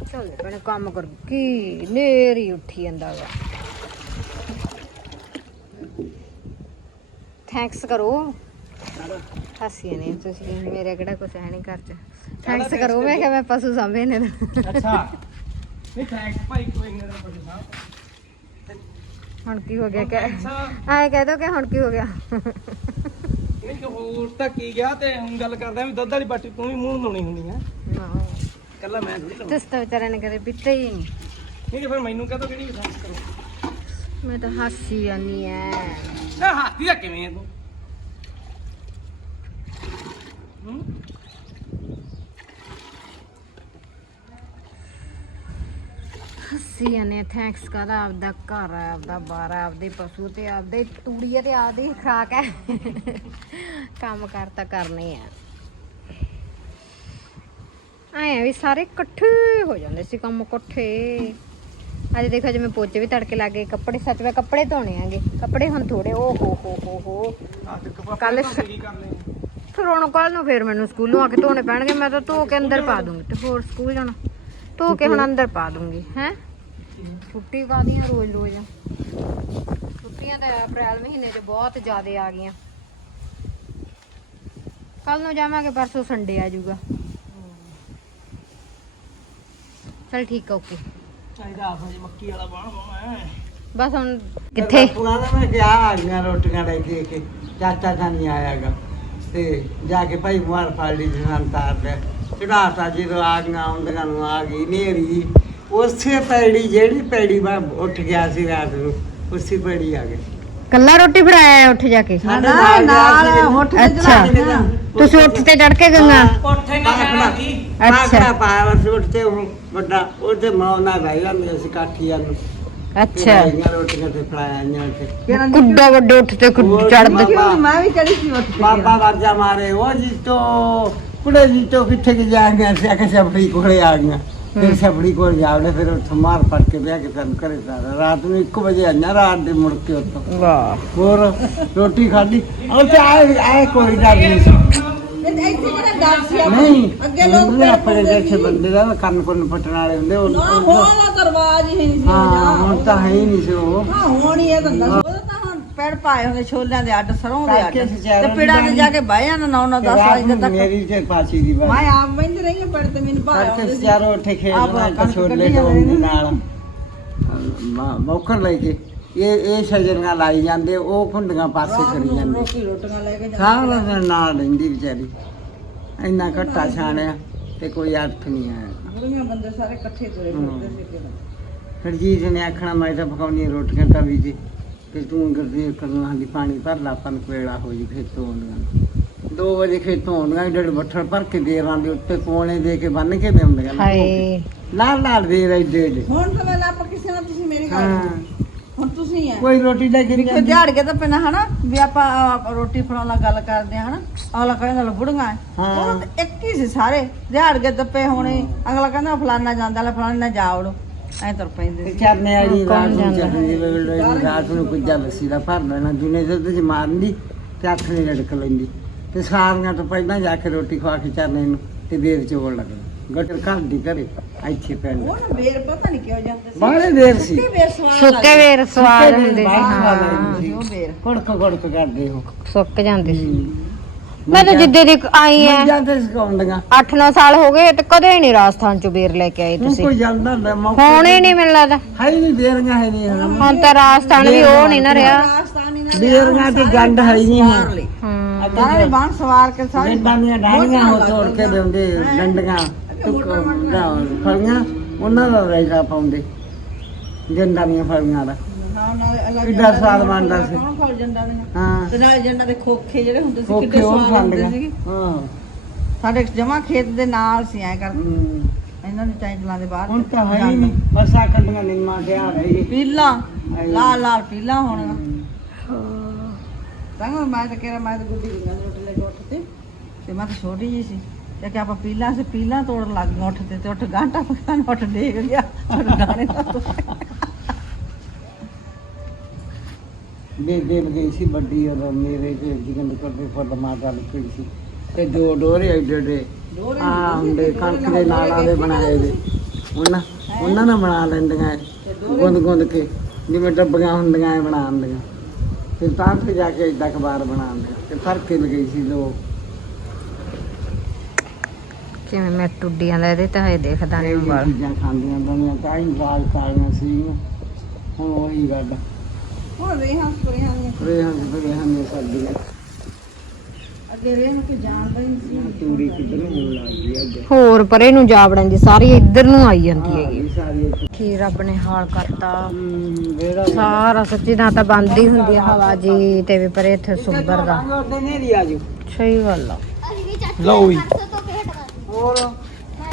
ਚੱਲ ਭੈਣੇ ਕੰਮ ਕਰ। ਕੀ ਨੇਰੀ ਉੱਠੀ ਜਾਂਦਾ ਵਾ। ਥੈਂਕਸ ਕਰੋ। ਹੱਸੀਆਂ ਨੇ ਤੁਸੀਂ। ਮੇਰੇ ਕਿਹੜਾ ਕੁਛ ਹੈ ਨਹੀਂ ਘਰ ਚ। ਥੈਂਕਸ ਕਰੋ। ਮੈਂ ਕਿਹਾ ਮੈਂ ਪਸ਼ੂ ਸਾਂਭੇ ਨੇ। ਅੱਛਾ। ਨਹੀਂ ਥੈਂਕਸ ਭਾਈ ਕੋਈ ਨਹੀਂ ਦਾ ਬੜੇ ਸਾਹਿਬ ਹੁਣ ਕੀ ਹੋ ਗਿਆ? ਕਿ ਅੱਛਾ। ਆਏ ਕਹਿ ਦੋ ਕਿ ਹੁਣ ਕੀ ਹੋ ਗਿਆ? ਨਹੀਂ ਕਿ ਹੋਰ ਤਾਂ ਕੀ ਗਿਆ ਤੇ ਹੁਣ ਗੱਲ ਕਰਦਾ ਵੀ ਦੁੱਧ ਵਾਲੀ ਬਾਟੀ ਤੂੰ ਵੀ ਮੂੰਹ ਲਾਉਣੀ ਹੁੰਦੀ ਹੈ ਕੱਲਾ ਮੈਂ ਥੋੜੀ ਲਾਉਣੀ ਤੁਸੀਂ ਤਾਂ ਵਿਚਾਰਿਆਂ ਨੇ ਕਦੇ ਪੀਤਾ ਹੀ ਨਹੀਂ। ਨਹੀਂ ਤੇ ਫਿਰ ਮੈਨੂੰ ਕਹਦੋ ਕਿਹੜੀ ਥੈਂਕਸ ਕਰੋ ਮੈਂ ਤਾਂ ਹਾਸੀ ਜਾਨੀ ਐ। ਨਾ ਹਾਥੀ ਦਾ ਕਿਵੇਂ ਤੂੰ ਹੂੰ ਹਾਸੀ ਜਾਨੀ ਥੈਂਕਸ ਕਾਦਾ ਆਪਦਾ ਘਰ ਆਪਦਾ ਬਾਰ ਆਪਦੇ ਪਸ਼ੂ ਤੇ ਆਪਦੇ ਤੂੜੀ ਹੈ ਤੇ ਆਪਦੀ ਖਰਾਕ ਹੈ। ਕੰਮ ਕਰ ਤਾਂ ਕਰਨੇ ਆ। ਆਏ ਵੀ ਸਾਰੇ ਇਕੱਠੇ ਹੋ ਜਾਂਦੇ ਸੀ ਕੰਮ ਇਕੱਠੇ ਅੱਜ ਦੇਖੋ ਜਿਵੇਂ ਪੋਚੇ ਵੀ ਤੜਕੇ ਲੱਗ ਕੱਪੜੇ ਸੱਚ ਮੈਂ ਕੱਪੜੇ ਧੋਣੇ ਆਂਗੇ। ਕੱਪੜੇ ਹੁਣ ਥੋੜੇ ਓ ਹੋ ਹੋ ਹੋ ਹੋ। ਕੱਲ ਕਰ ਫਿਰ ਹੁਣ ਕੱਲ ਨੂੰ ਫੇਰ ਮੈਨੂੰ ਸਕੂਲੋਂ ਆ ਕੇ ਧੋਣੇ ਪੈਣਗੇ ਮੈਂ ਤਾਂ ਧੋ ਕੇ ਅੰਦਰ ਪਾ ਦੂੰਗੀ। ਤੇ। ਹੋਰ ਸਕੂਲ ਜਾਣਾ। ਧੋ ਕੇ ਹੁਣ ਅੰਦਰ ਪਾ ਦੂੰਗੀ ਹੈ? ਛੁੱਟੀ ਕਾਦੀਆਂ ਰੋਜ਼ ਰੋਜ਼? ਛੁੱਟੀਆਂ ਤਾਂ ਅਪ੍ਰੈਲ ਮਹੀਨੇ 'ਚ ਬਹੁਤ ਜ਼ਿਆਦਾ ਆ ਗਈਆਂ। ਕੱਲ ਨੂੰ ਜਾਵਾਂਗੇ ਪਰਸੋਂ ਸੰਡੇ ਆ ਜਾਊਗਾ। ਚਲ ਠੀਕ ਆ ਓਕੇ ਚਾਹੀਦਾ ਆਪਾਂ ਜੀ ਮੱਕੀ ਵਾਲਾ ਬਾਣ ਬਾਣਾ ਹੈ। ਬਸ ਹੁਣ ਕਿੱਥੇ? ਪੁਰਾਣਾ ਮੈਂ ਕਿਹਾ ਆ ਗਈਆਂ ਰੋਟੀਆਂ ਲੈ ਕੇ ਕੇ ਚਾਚਾ ਤਾਂ ਨਹੀਂ ਆਇਆਗਾ ਤੇ ਜਾ ਕੇ ਭਾਈ ਮੁਹਾਰ ਫੜ ਲਈ ਜਨਾਂ ਤਾਰ ਲੈ ਚੜਾਤਾ ਜਦੋਂ ਆ ਗਈਆਂ ਆਉਂਦੀਆਂ ਨੂੰ ਆ ਗਈ ਨੇਰੀ। ਉਸੇ ਪੈੜੀ ਜਿਹੜੀ ਪੈੜੀ ਮੈਂ ਉੱਠ ਗਿਆ ਸੀ ਰਾਤ ਨੂੰ ਉਸੇ ਪੈੜੀ ਆ ਗਈ। ਕੱਲਾ ਰੋਟੀ ਫੜਾਇਆ ਉੱਠ ਜਾ ਕੇ? ਸਾਡੇ ਨਾਲ ਨਾਲ ਉੱਠ ਅੱਛਾ। ਤੁਸੀਂ ਉੱਠ ਤੇ ਚੜ ਕੇ ਗੰਗਾ? ਕੋਠੇ ਨਾ ਕਹਿਣਾ ਸੀ ਅੱਛਾ। ਅੱਛਾ ਪਾਇਆ ਵਸ ਉੱਠ ਤੇ ਉਹ ਵੱਡਾ ਉਹਦੇ ਮਾਂ ਨਾਲ ਭਾਈ ਜਾਂਦੇ ਸੀ ਕਾਠੀਆਂ ਨੂੰ। ਅੱਛਾ। ਆਈਆਂ ਰੋਟੀਆਂ ਤੇ ਫੜਾਈਆਂ ਤੇ ਕੁੱਡਾ ਵੱਡੇ ਉੱਠ ਤੇ ਚੜਦਾ ਮੈਂ ਵੀ ਚੜੀ ਸੀ ਉੱਠ ਬਾਬਾ ਵਰਜਾ ਮਾਰੇ ਉਹ ਜੀ ਤੋਂ ਕੁੜੇ ਜੀ ਤੋਂ ਕਿੱਥੇ ਕਿ ਜਾ ਗਏ ਸੀ ਕਿ ਸਬੜੀ ਕੋਲੇ ਆ ਗਈਆਂ। ਫਿਰ ਸਬੜੀ ਕੋਲ ਜਾਵੜੇ ਫਿਰ ਉੱਥੋਂ ਮਾਰ ਫੜ ਕੇ ਵਿਆਹ ਕੇ ਸਾਨੂੰ ਘਰੇ ਸਾਰਾ। ਰਾਤ ਨੂੰ 1 ਵਜੇ ਆਈਆਂ ਰਾਤ ਦੇ ਮੁੜ ਕੇ ਉੱਥੋਂ। ਵਾਹ। ਹੋਰ ਰੋਟੀ ਖਾਧੀ? ਉਹ ਤੇ ਆਏ ਆਏ ਕੋਈ ਡਰ ਨਹੀਂ ਸੀ। ਨਹੀਂ ਅੱਗੇ ਲੋਕ ਆਪਣੇ ਜਿਹੇ ਬੰਦੇ ਦਾ ਕੰਨ ਕੋਨ ਪਟਣ ਵਾਲੇ ਹੁੰਦੇ ਉਹ ਹੋਣਾ ਦਰਵਾਜ਼ ਹੀ ਨਹੀਂ ਸੀ ਹਾਂ ਹੁਣ ਤਾਂ ਹੈ ਹੀ ਨਹੀਂ ਸੀ ਉਹ। ਹਾਂ ਹੁਣ ਹੀ ਇਹ ਤਾਂ ਪੈੜ ਪਾਏ ਹੁੰਦੇ ਛੋਲਿਆਂ ਦੇ ਅੱਡ ਸਰੋਂ ਦੇ ਅੱਡ। ਕਰਕੇ ਤੇ ਪਿੜਾਂ ਤੇ ਜਾ ਕੇ ਬਹਿ ਜਾਣਾ 9 9 10 ਰਾਤ ਵਜੇ ਨੂੰ ਤੱਕ। ਮੇਰੀ ਤੇ ਫਾਂਸੀ ਦੀ ਬਾਤ ਮੈਂ ਆਪ ਬੈਠ ਰਹੀ ਹਾਂ ਪੜ ਤੇ ਮੈਨੂੰ ਕਰਕੇ ਹੁੰਦੇ ਚਾਰੋਂ ਉੱਠੇ ਖੇਡਣਾ ਆਪ ਨੇ। ਨਾਲ। ਮੌਕਰ ਲੈ ਕੇ। ਇਹ ਇਹ ਸਜਣੀਆਂ ਲਾਈ ਜਾਂਦੇ ਉਹ ਖੁੰਡੀਆਂ ਪਾਸੇ ਕਰੀ ਜਾਂਦੇ। ਰੋਟੀ ਰੋਟੀਆਂ ਲੈ ਕੇ ਜਾ ਸਾਰਾ ਦਿਨ ਨਾਲ ਰਹਿੰਦੀ ਵਿਚਾਰੀ। ਇੰਨਾ ਘੱਟਾ ਛਾਣਿਆ ਤੇ ਕੋਈ ਅਰਥ ਨਹੀਂ ਆਇਆ। ਬੁੜੀਆਂ ਬੰਦੇ ਸਾਰੇ ਇਕੱਠੇ ਤੁਰੇ ਫਿਰਦੇ ਸੀ ਕਿਤੇ ਹਰਜੀਤ ਨੇ ਆਖਣਾ ਮੈਂ ਤਾਂ ਪਕਾਉਣੀ ਰੋਟੀਆਂ ਤੇ ਤੇ ਤੂੰ ਗਰਦੀ ਕਰਨਾ ਹਾਂ ਪਾਣੀ ਭਰ ਲਾ ਪਨ ਕੋਲਾ ਹੋ ਜੀ ਫਿਰ ਤੋਂ ਆਉਂਦੀਆਂ 2 ਵਜੇ ਖੇਤੋਂ ਆਉਂਦੀਆਂ ਜਿਹੜੇ ਬੱਠਲ ਭਰ ਕੇ ਦੇਰਾਂ ਦੇ ਉੱਤੇ ਕੋਲੇ ਦੇ ਕੇ ਬੰਨ ਕੇ ਦੇਉਂਦੀਆਂ ਨੇ ਹਾਏ। ਲਾਲ ਲਾਲ ਦੇ ਏਡੇ ਏਡੇ। ਹੁਣ ਤਾਂ ਮੈਂ ਲੱਭ ਕਿਸੇ ਨਾਲ ਤੁਸੀਂ ਮੇਰੀ ਗੱਲ ਹਾਂ। ਹੁਣ ਤੁਸੀਂ ਆ ਕੋਈ ਰੋਟੀ ਲੈ ਕੇ ਨਹੀਂ ਜਾਂਦੀ। ਦਿਹਾੜ ਕੇ ਤਾਂ ਪੈਣਾ ਹਨਾ ਵੀ ਆਪਾਂ ਰੋਟੀ ਫੜਾਉਣ ਗੱਲ ਕਰਦੇ ਆ ਹਨਾ। ਅਗਲਾ ਕਹਿੰਦਾ ਲੈ ਬੁੜੀਆਂ ਐ। ਹਾਂ। ਉਹ ਤਾਂ ਇੱਕ ਹੀ ਸੀ ਸਾਰੇ। ਦਿਹਾੜ ਕੇ ਦੱਪੇ ਹੋਣੇ ਅਗਲਾ ਕਹਿੰਦਾ ਫਲਾਨਾ ਜਾਂਦਾ ਲੈ ਫਲਾਨਾ ਨਾ ਜਾ ਵੜੋ ਐ ਤੁਰ ਪੈਂਦੇ ਤੇ ਸੀ। ਚਰਨੇ ਵਾਲੀ ਕੌਣ ਰਾਤ ਨੂੰ ਜਾਂਦਾ? ਚੱਲਦੀ ਵੇਲੇ ਰਾਤ ਨੂੰ ਕੁਝ ਲੱਸੀ ਦਾ ਭਰ ਲੈਣਾ ਦਿਨੇ ਦੁੱਧ ਚ ਮਾਰਨੀ ਤੇ ਅੱਖ ਨਹੀਂ ਲੜਕ ਲੈਂਦੀ। ਤੇ ਸਾਰੀਆਂ ਤੋਂ ਪਹਿਲਾਂ ਜਾ ਕੇ ਰੋਟੀ ਖਵਾ ਕੇ ਚਰਨੇ ਨੂੰ ਤੇ ਦੇਰ ਚੋਲ ਲੱਗਣਾ ਗੱਟਰ ਘਰ ਦੀ ਘਰੇ ਇੱਥੇ ਪਿੰਡ। ਉਹ ਨਾ ਬੇਰ ਪਤਾ ਨਹੀਂ ਕਿਉਂ ਜਾਂਦੇ ਸੀ। ਬਾਹਲੇ ਸੁੱਕੇ ਵੇਰ ਸਵਾਦ ਹੁੰਦੇ ਹਾਂ। ਕੁੜਕ ਕੁੜਕ ਕਰਦੇ ਹੋ ਸੁੱਕ ਜਾਂਦੇ ਸੀ। ਮੈਂ ਤਾਂ ਜਿੱਦੇ ਦੀ ਆਈ ਐ। ਜਾਂਦੇ ਸਿਕਾਉਂਦੀਆਂ 8-9 ਸਾਲ ਹੋ ਗਏ ਤੇ ਕਦੇ ਨਹੀਂ ਰਾਜਸਥਾਨ ਚੋਂ ਬੇਰ ਲੈ ਕੇ ਆਏ ਤੁਸੀਂ। ਕੋਈ ਜਾਂਦਾ ਹੁੰਦਾ ਮੌਕੇ ਹੁਣ ਹੀ ਨਹੀਂ। ਮੈਨੂੰ ਲੱਗਦਾ ਹੈ ਨਹੀਂ ਬੇਰੀਆਂ ਹੈ ਨਹੀਂ ਹੁਣ। ਤਾਂ ਰਾਜਸਥਾਨ ਵੀ ਉਹ ਨਹੀਂ ਨਾ ਰਿਹਾ। ਰਾਜਸਥਾਨੀ ਨੇ ਬੇਰੀਆਂ ਤੇ ਗੰਢ ਹੈ ਨਹੀਂ। ਹੁਣ ਹੂੰ। ਸਾਰੇ ਬਾਣ ਸਵਾਰ ਕੇ ਸਾਰੇ ਡੰਡਾਂ ਦੀਆਂ ਡਾਲੀਆਂ ਹੋ ਤੋੜ ਕੇ ਦਿੰਦੇ ਡੰਡੀਆਂ ਫਲੀਆਂ ਉਹਨਾਂ ਦਾ ਰੈਸਾ ਪਾਉਂਦੇ। ਜੰਡਾਂ ਦੀਆਂ ਫਲੀਆਂ ਦਾ। ਹਾਂ ਨਾਲੇ ਅਲੱਗ ਕਿੱਡਾ ਸਵਾਦ ਬਣਦਾ ਸੀ। ਕੌਣ ਖਾ ਜਾਂਦਾ ਨੇ ਹਾਂ। ਤੇ ਨਾਲ ਜੰਨਾਂ ਦੇ ਖੋਖੇ ਜਿਹੜੇ ਹੁੰਦੇ ਸੀ ਕੋਕੇ ਕਿੱਡੇ ਉਹ ਸਵਾਦ ਹੁੰਦੇ ਖਾਂਦੀਆਂ ਸੀਗੇ। ਹਾਂ। ਸਾਡੇ ਜਮਾ ਖੇਤ ਦੇ ਨਾਲ ਸੀ ਐ ਕਰ। ਹਮ। ਇਹਨਾਂ ਨੂੰ ਚਾਈਂਟਲਾਂ ਦੇ ਬਾਹਰ ਹੁਣ ਤਾਂ ਹੈ ਹੀ ਨਹੀਂ। ਬਸਾਂ ਕੱਢੀਆਂ ਨਿੰਮਾਂ ਤੇ ਆ ਰਹੀ ਪੀਲਾ ਲਾਲ ਲਾਲ ਪੀਲਾ ਹੋਣਾ। ਮੈਂ ਤਾਂ ਕਿਹਾ ਮੈਂ ਤਾਂ ਗੁੱਡੀ ਗੰਗਾ ਦੇ ਉੱਤੇ ਲੈ ਕੇ ਉੱਠ ਤੇ। ਤੇ ਮੈਂ ਤਾਂ ਛੋਟੀ ਜੀ ਸੀ। ਤੇ ਕਿ ਆਪਾਂ ਪੀਲਾ ਸੇ ਪੀਲਾ ਤੋੜਨ ਲੱਗ ਗਏ ਉੱਠ ਤੇ ਉੱਠ ਗਾਂਟਾ ਪਕਾਨ ਉੱਠ ਡੇਗ ਗਿਆ। ਔਰ ਗਾਣੇ ਦਾ ਦੇ ਦੇ ਗਈ ਸੀ ਵੱਡੀ ਔਰ ਮੇਰੇ ਤੇ ਜਿਗਨ ਕਰਦੇ ਫੁੱਲ ਮਾਤਾ ਲਿਖੀ ਸੀ। ਤੇ ਦੋ ਡੋਰੇ ਏਡੇ ਏਡੇ ਆ ਹੁੰਦੇ ਕਣਕ ਦੇ ਨਾਲਾਂ ਦੇ ਬਣਾਏ ਦੇ ਉਹਨਾਂ ਉਹਨਾਂ ਨਾਲ ਬਣਾ ਲੈਂਦੀਆਂ ਗੁੰਦ ਗੁੰਦ ਕੇ ਜਿਵੇਂ ਡੱਬੀਆਂ ਹੁੰਦੀਆਂ ਐ ਬਣਾ ਦਿੰਦੀਆਂ ਤੇ ਤਾਂ ਤੇ ਜਾ ਕੇ ਏਦਾਂ ਅਖਬਾਰ ਬਣਾਉਂਦੇ ਤੇ ਫ਼ਰਕ ਕੇ ਲਗਈ ਸੀ ਦੋ। ਕਿਵੇਂ ਮੈਂ ਟੁੱਡੀਆਂ ਦਾ ਇਹਦੇ ਤਾਂ ਹਜੇ ਦੇਖਦਾ ਨਹੀਂ। ਇਹ ਚੀਜ਼ਾਂ ਖਾਂਦੀਆਂ ਦੁਨੀਆਂ ਤਾਂ ਹੀ ਵਾਲ ਕਾਲੀਆਂ ਸੀ। ਹੁਣ ਉਹੀ ਗੱਲ। ਹੁਣ ਰੇਹਾਂ ਸਪਰੇਹਾਂ ਦੀਆਂ ਰੇਹਾਂ ਦੇ ਰੇਹਾਂ ਨੇ ਸਰਦੀਆਂ ਅੱਗੇ ਰੇਹਾਂ ਕਿ ਜਾਣਦਾ ਹੀ ਨਹੀਂ ਸੀ। ਤੂੜੀ ਕਿੱਧਰ ਨੂੰ ਹੋਣ ਲੱਗ ਗਈ ਅੱਜ ਹੋਰ ਪਰੇ ਨੂੰ ਜਾ ਵੜਨ ਦੀ ਸਾਰੀ ਇੱਧਰ ਨੂੰ ਆਈ ਜਾਂਦੀ ਹੈਗੀ। ਸਾਰੀ। ਕੀ ਰੱਬ ਨੇ ਹਾਲ ਕਰਤਾ। ਸਾਰਾ ਸੱਚੀ ਦਾ ਤਾਂ ਬੰਦ ਹੀ ਹੁੰਦੀ ਆ ਹਵਾ ਜੀ ਤੇ ਵੀ ਪਰੇ ਇੱਥੇ ਸੁੰਦਰ ਦਾ। ਜੂ ਸਹੀ ਗੱਲ ਆ। ਲਓ ਕਰ ਹੋਰ?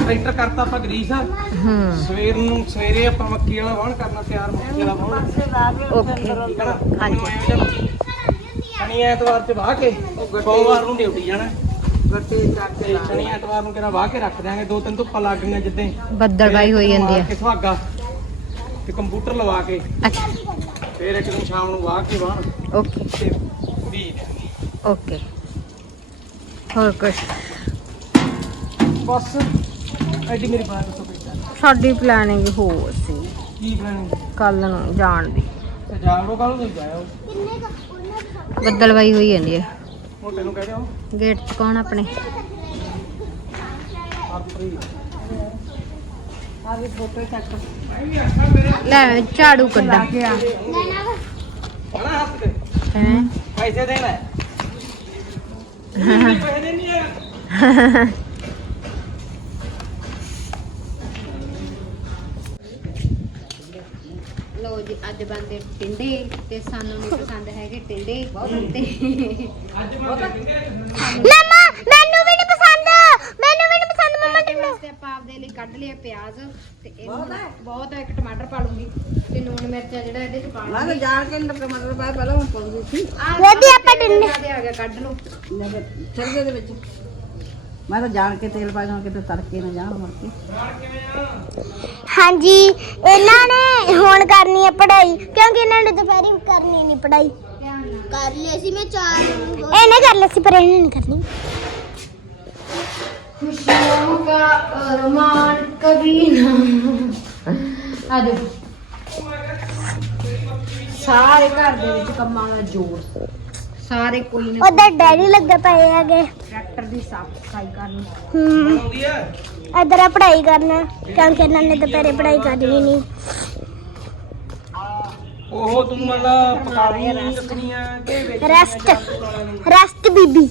ਟਰੈਕਟਰ ਕਰਤਾ ਆਪਾਂ ਗਰੀਸ ਹੂੰ। ਸਵੇਰ ਨੂੰ ਸਵੇਰੇ ਆਪਾਂ ਮੱਕੀ ਵਾਲਾ ਵਾਹਣ ਕਰਨਾ ਤਿਆਰ ਮੱਕੀ ਵਾਲਾ ਵਾਹਣ। ਓਕੇ। ਠੀਕ ਹੈ ਨਾ ਹਾਂਜੀ। ਸ਼ਨੀ ਐਤਵਾਰ ਚ ਵਾਹ ਕੇ ਸੋਮਵਾਰ ਨੂੰ ਡਿਊਟੀ ਜਾਣਾ। ਗੱਟੇ ਚੱਕ ਤੇ ਸ਼ਨੀ ਐਤਵਾਰ ਨੂੰ ਕਿਹੜਾ ਵਾਹ ਕੇ ਰੱਖ ਦਿਆਂਗੇ। ਦੋ ਤਿੰਨ ਧੁੱਪਾਂ ਲੱਗ ਗਈਆਂ ਜਿੱਦਾਂ ਬੱਦਲਬਾਈ ਹੋਈ ਜਾਂਦੀ ਆ। ਕੇ ਸੁਹਾਗਾ। ਤੇ ਕੰਪਿਊਟਰ ਲਵਾ ਕੇ। ਅੱਛਾ। ਫੇਰ ਇੱਕ ਦਿਨ ਸ਼ਾਮ ਨੂੰ ਵਾਹ ਕੇ ਵਾਹਣ। ਓਕੇ। ਤੇ ਓਕੇ। ਹੋਰ ਕੁਛ? ਬਸ। ਐਡੀ ਮੇਰੀ ਬਾਤ ਦੱਸੋ ਬੇਟਾ ਸਾਡੀ ਪਲੈਨਿੰਗ ਹੋਰ ਸੀ। ਕੀ ਪਲਾਨ ਕੱਲ ਨੂੰ ਜਾਣ ਦੀ। ਤੇ ਜਾਵੜੋ ਕੱਲ ਨੂੰ ਜਾਇਓ। ਕਿੰਨੇ ਕ ਬੱਦਲਬਾਈ ਹੋਈ ਜਾਂਦੀ ਆ ਹੁਣ ਤੈਨੂੰ ਕਹਿ ਦਿਓ ਗੇਟ 'ਚ ਕੌਣ ਆਪਣੇ? ਆ ਵੀ ਫੋਟੋ ਚੱਕ ਲੈ ਝਾੜੂ ਕੱਢਾਂ। ਲੈਣਾ ਵਾ ਹਣਾ ਹੱਥ ਤੇ। ਹੈਂ? ਪੈਸੇ ਦੇਣਾ। ਹੈ ਪੈਸੇ ਦੇਣੀ ਹੈ ਲੋ ਜੀ ਅੱਜ ਬੰਦੇ ਟਿੰਡੇ ਤੇ ਸਾਨੂੰ ਨਹੀਂ ਪਸੰਦ ਹੈਗੇ ਟਿੰਡੇ। ਤੇ ਮਮਾ ਮੈਨੂੰ ਵੀ ਨਹੀਂ ਪਸੰਦ। ਮੈਨੂੰ ਵੀ ਨਹੀਂ ਪਸੰਦ ਮਮਾ ਸਾਡੇ ਵਾਸਤੇ ਆਪਾਂ ਆਪਦੇ ਲਈ ਕੱਢ ਲਿਆ ਪਿਆਜ਼ ਤੇ ਇਹਨੂੰ ਬਹੁਤ ਹੈ। ਇੱਕ ਟਮਾਟਰ ਪਾ ਲੂੰਗੀ ਤੇ ਨੂਣ ਮਿਰਚਾ ਜਿਹੜਾ ਇਹਦੇ ਚ ਪਾ ਮੈਂ ਤਾਂ ਲੂੰਗੀ। ਜਾਣ ਕੇ ਇਹਨਾਂ ਮਤਲਬ ਆ ਪਹਿਲਾਂ ਮੈਂ ਪਾਉਂਦੀ ਸੀ ਵਧੀਆ ਆਪਾਂ ਟਿੰਡੇ ਟਿੰਡੇ ਆ ਗਿਆ ਕੱਢ ਲਓ। ਦੇ ਵਿੱਚ। ਮੈਂ ਤਾਂ ਜਾਣ ਕੇ ਤੇਲ ਪਾ ਜਾਂ ਕਿਤੇ ਤੜਕੇ ਨਾ ਜਾਣ ਮੁੜ ਕੇ। ਹਾਂਜੀ ਇਹਨਾਂ ਨੇ ਹੁਣ ਕਰਨੀ ਹੈ ਪੜ੍ਹਾਈ ਕਿਉਂਕਿ ਇਹਨਾਂ ਨੇ ਦੁਪਹਿਰੀ ਕਰਨੀ ਨਹੀਂ ਪੜ੍ਹਾਈ ਕਰ ਲਈ ਸੀ ਮੈਂ ਚਾਰ ਇਹਨੇ ਕਰ ਲਈ ਸੀ ਪਰ ਇਹਨੇ ਨਹੀਂ ਕਰਨੀ खुशियों का अरमान कभी ना ਆ ਜਾਓ ਸਾਰੇ ਘਰ ਦੇ ਵਿੱਚ ਕੰਮਾਂ ਦਾ ਜੋਰ ਸਾਰੇ ਕੋਈ ਨਾ ਉਧਰ ਡੈਡੀ ਲੱਗੇ ਪਏ ਹੈਗੇ ਟਰੈਕਟਰ ਦੀ ਸਾਫ ਸਫਾਈ ਕਰਨੀ ਹੂੰ ਆਉਂਦੀ ਹੈ ਇਧਰ ਆ ਪੜ੍ਹਾਈ ਕਰਨਾ ਕਿਉਂਕਿ ਇਹਨਾਂ ਨੇ ਦੁਪਹਿਰੇ ਪੜ੍ਹਾਈ ਕਰਨੀ ਨਹੀਂ ਉਹ ਤੂੰ ਮਤਲਬ ਪਕਾਉਣੀ ਰੱਖਣੀ ਆ ਕਿ ਵਿੱਚ ਰੈਸਟ ਰੈਸਟ ਬੀਬੀ।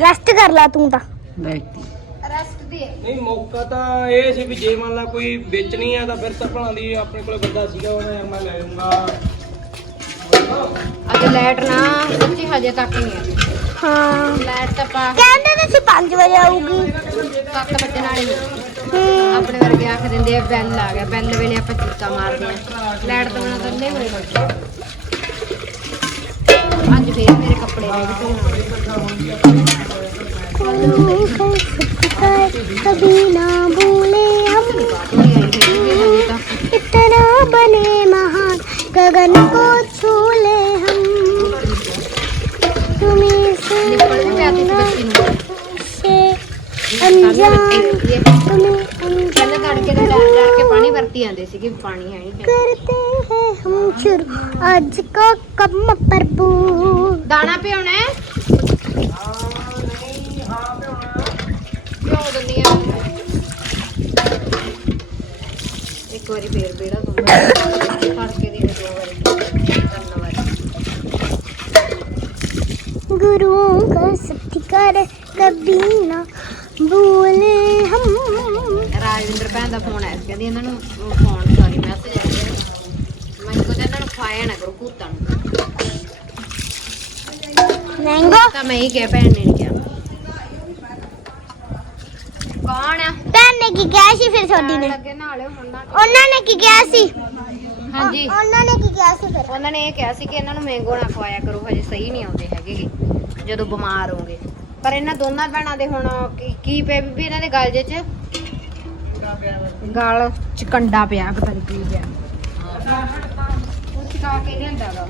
ਰੈਸਟ ਕਰ ਲਾ ਤੂੰ ਤਾਂ। ਰੈਸਟ ਦੇ। ਨਹੀਂ ਮੌਕਾ ਤਾਂ ਇਹ ਸੀ ਵੀ ਜੇ ਮੰਨ ਲਾ ਕੋਈ ਵੇਚਣੀ ਆ ਤਾਂ ਫਿਰ ਤਾਂ ਭਲਾਂਦੀ ਆਪਣੇ ਕੋਲ ਬੰਦਾ ਸੀਗਾ ਉਹਨੇ ਮੈਂ ਲੈ ਲੂੰਗਾ ਅੱਜ ਲੈਟ ਨਾ ਸੱਚੀ ਹਜੇ ਤੱਕ ਨਹੀਂ ਆ ਹਾਂ ਲਾਈਟ ਤਾਂ ਪਾ ਕਹਿੰਦੇ ਤੇ ਸੀ 5 ਵਜੇ ਆਊਗੀ 7 ਵਜੇ ਨਾਲ ਹੀ ਹੂੰ ਆਪਣੇ ਵਰਗੇ ਆਖ ਦਿੰਦੇ ਆ ਬੈਲ ਆ ਗਿਆ ਬੈਲ ਵੇਲੇ ਆਪਾਂ ਚੀਕਾ ਮਾਰਦੇ ਆ ਲਾਈਟ ਤੋਂ ਬਿਨਾਂ ਤਾਂ ਨਹੀਂ ਹੋਏ ਅੱਜ ਫੇਰ ਮੇਰੇ ਕੱਪੜੇ ਰਹਿ ਗਏ कभी ना भूले हम ਧੋਣੇ ਤਾਂ इतना बने महान गगन को छू ले हम तुम्हें से ਨਿੱਪਲ ਵੀ ਪਿਆ ਤੀ ਸੀ ਬੱਚੀ ਨੂੰ से अनजान तुम्हें अनजान ਪਹਿਲਾਂ ਤੜਕੇ ਦਾ ਡਰ ਡਰ ਕੇ ਪਾਣੀ ਵਰਤੀ ਜਾਂਦੇ ਸੀਗੇ ਵੀ ਪਾਣੀ ਹੈ ਨਹੀਂ करते हैं हम शुरू आज का कम प्रभु ਦਾਣਾ ਪਿਉਣਾ ਹੈ ਪਿਓ ਦਿੰਦੀ ਆ ਇੱਕ ਵਾਰੀ ਫੇਰ ਬੇੜਾ ਤੋਂ सत्कार कभी ना भूले हम ਰਾਜਵਿੰਦਰ ਭੈਣ ਦਾ ਫੋਨ ਆਇਆ ਸੀ ਕਹਿੰਦੀ ਇਹਨਾਂ ਨੂੰ ਫੋਨ ਸੌਰੀ ਮੈਸੇਜ ਆਇਆ ਮੈਂ ਕਹਿੰਦਾ ਇਹਨਾਂ ਨੂੰ ਖਾਇਆ ਨਾ ਕਰੋ ਭੂਤਾਂ ਨੂੰ मैंगो ਤਾਂ ਮੈਂ ਹੀ ਕਿਹਾ ਭੈਣ ਨੇ ਨਹੀਂ ਕਿਹਾ ਕੌਣ ਆ ਭੈਣ ਨੇ ਕੀ ਕਿਹਾ ਸੀ ਫਿਰ ਤੁਹਾਡੀ ਨੇ ਲੱਗੇ ਨਾਲੇ ਹੁਣ ਨਾ ਉਹਨਾਂ ਨੇ ਕੀ ਕਿਹਾ ਸੀ ਹਾਂਜੀ ਉਹ- ਉਹਨਾਂ ਨੇ ਕੀ ਕਿਹਾ ਸੀ ਫਿਰ ਉਹਨਾਂ ਨੇ ਇਹ ਕਿਹਾ ਸੀ ਕਿ ਇਹਨਾਂ ਨੂੰ ਮੈਂਗੋ ਨਾ ਖਵਾਇਆ ਕਰੋ ਹਜੇ ਸਹੀ ਨਹੀਂ ਆਉਂਦੇ ਹੈਗੇ ਗੇ, ਜਦੋਂ ਬਿਮਾਰ ਹੋਗੇ ਪਰ ਇਹਨਾਂ ਦੋਨਾਂ ਭੈਣਾਂ ਦੇ ਹੁਣ ਕੀ ਕੀ ਪਿਆ ਵੀ ਇਹਨਾਂ ਦੇ ਗਲ ਜੇ ਚ? ਗਲ ਚ ਕੰਡਾ ਪਿਆ ਪਤਾ ਨਹੀਂ ਕੀ ਪਿਆ ਉਹ ਚਕਾ ਕੇ ਲਿਆਂਦਾ ਗਾ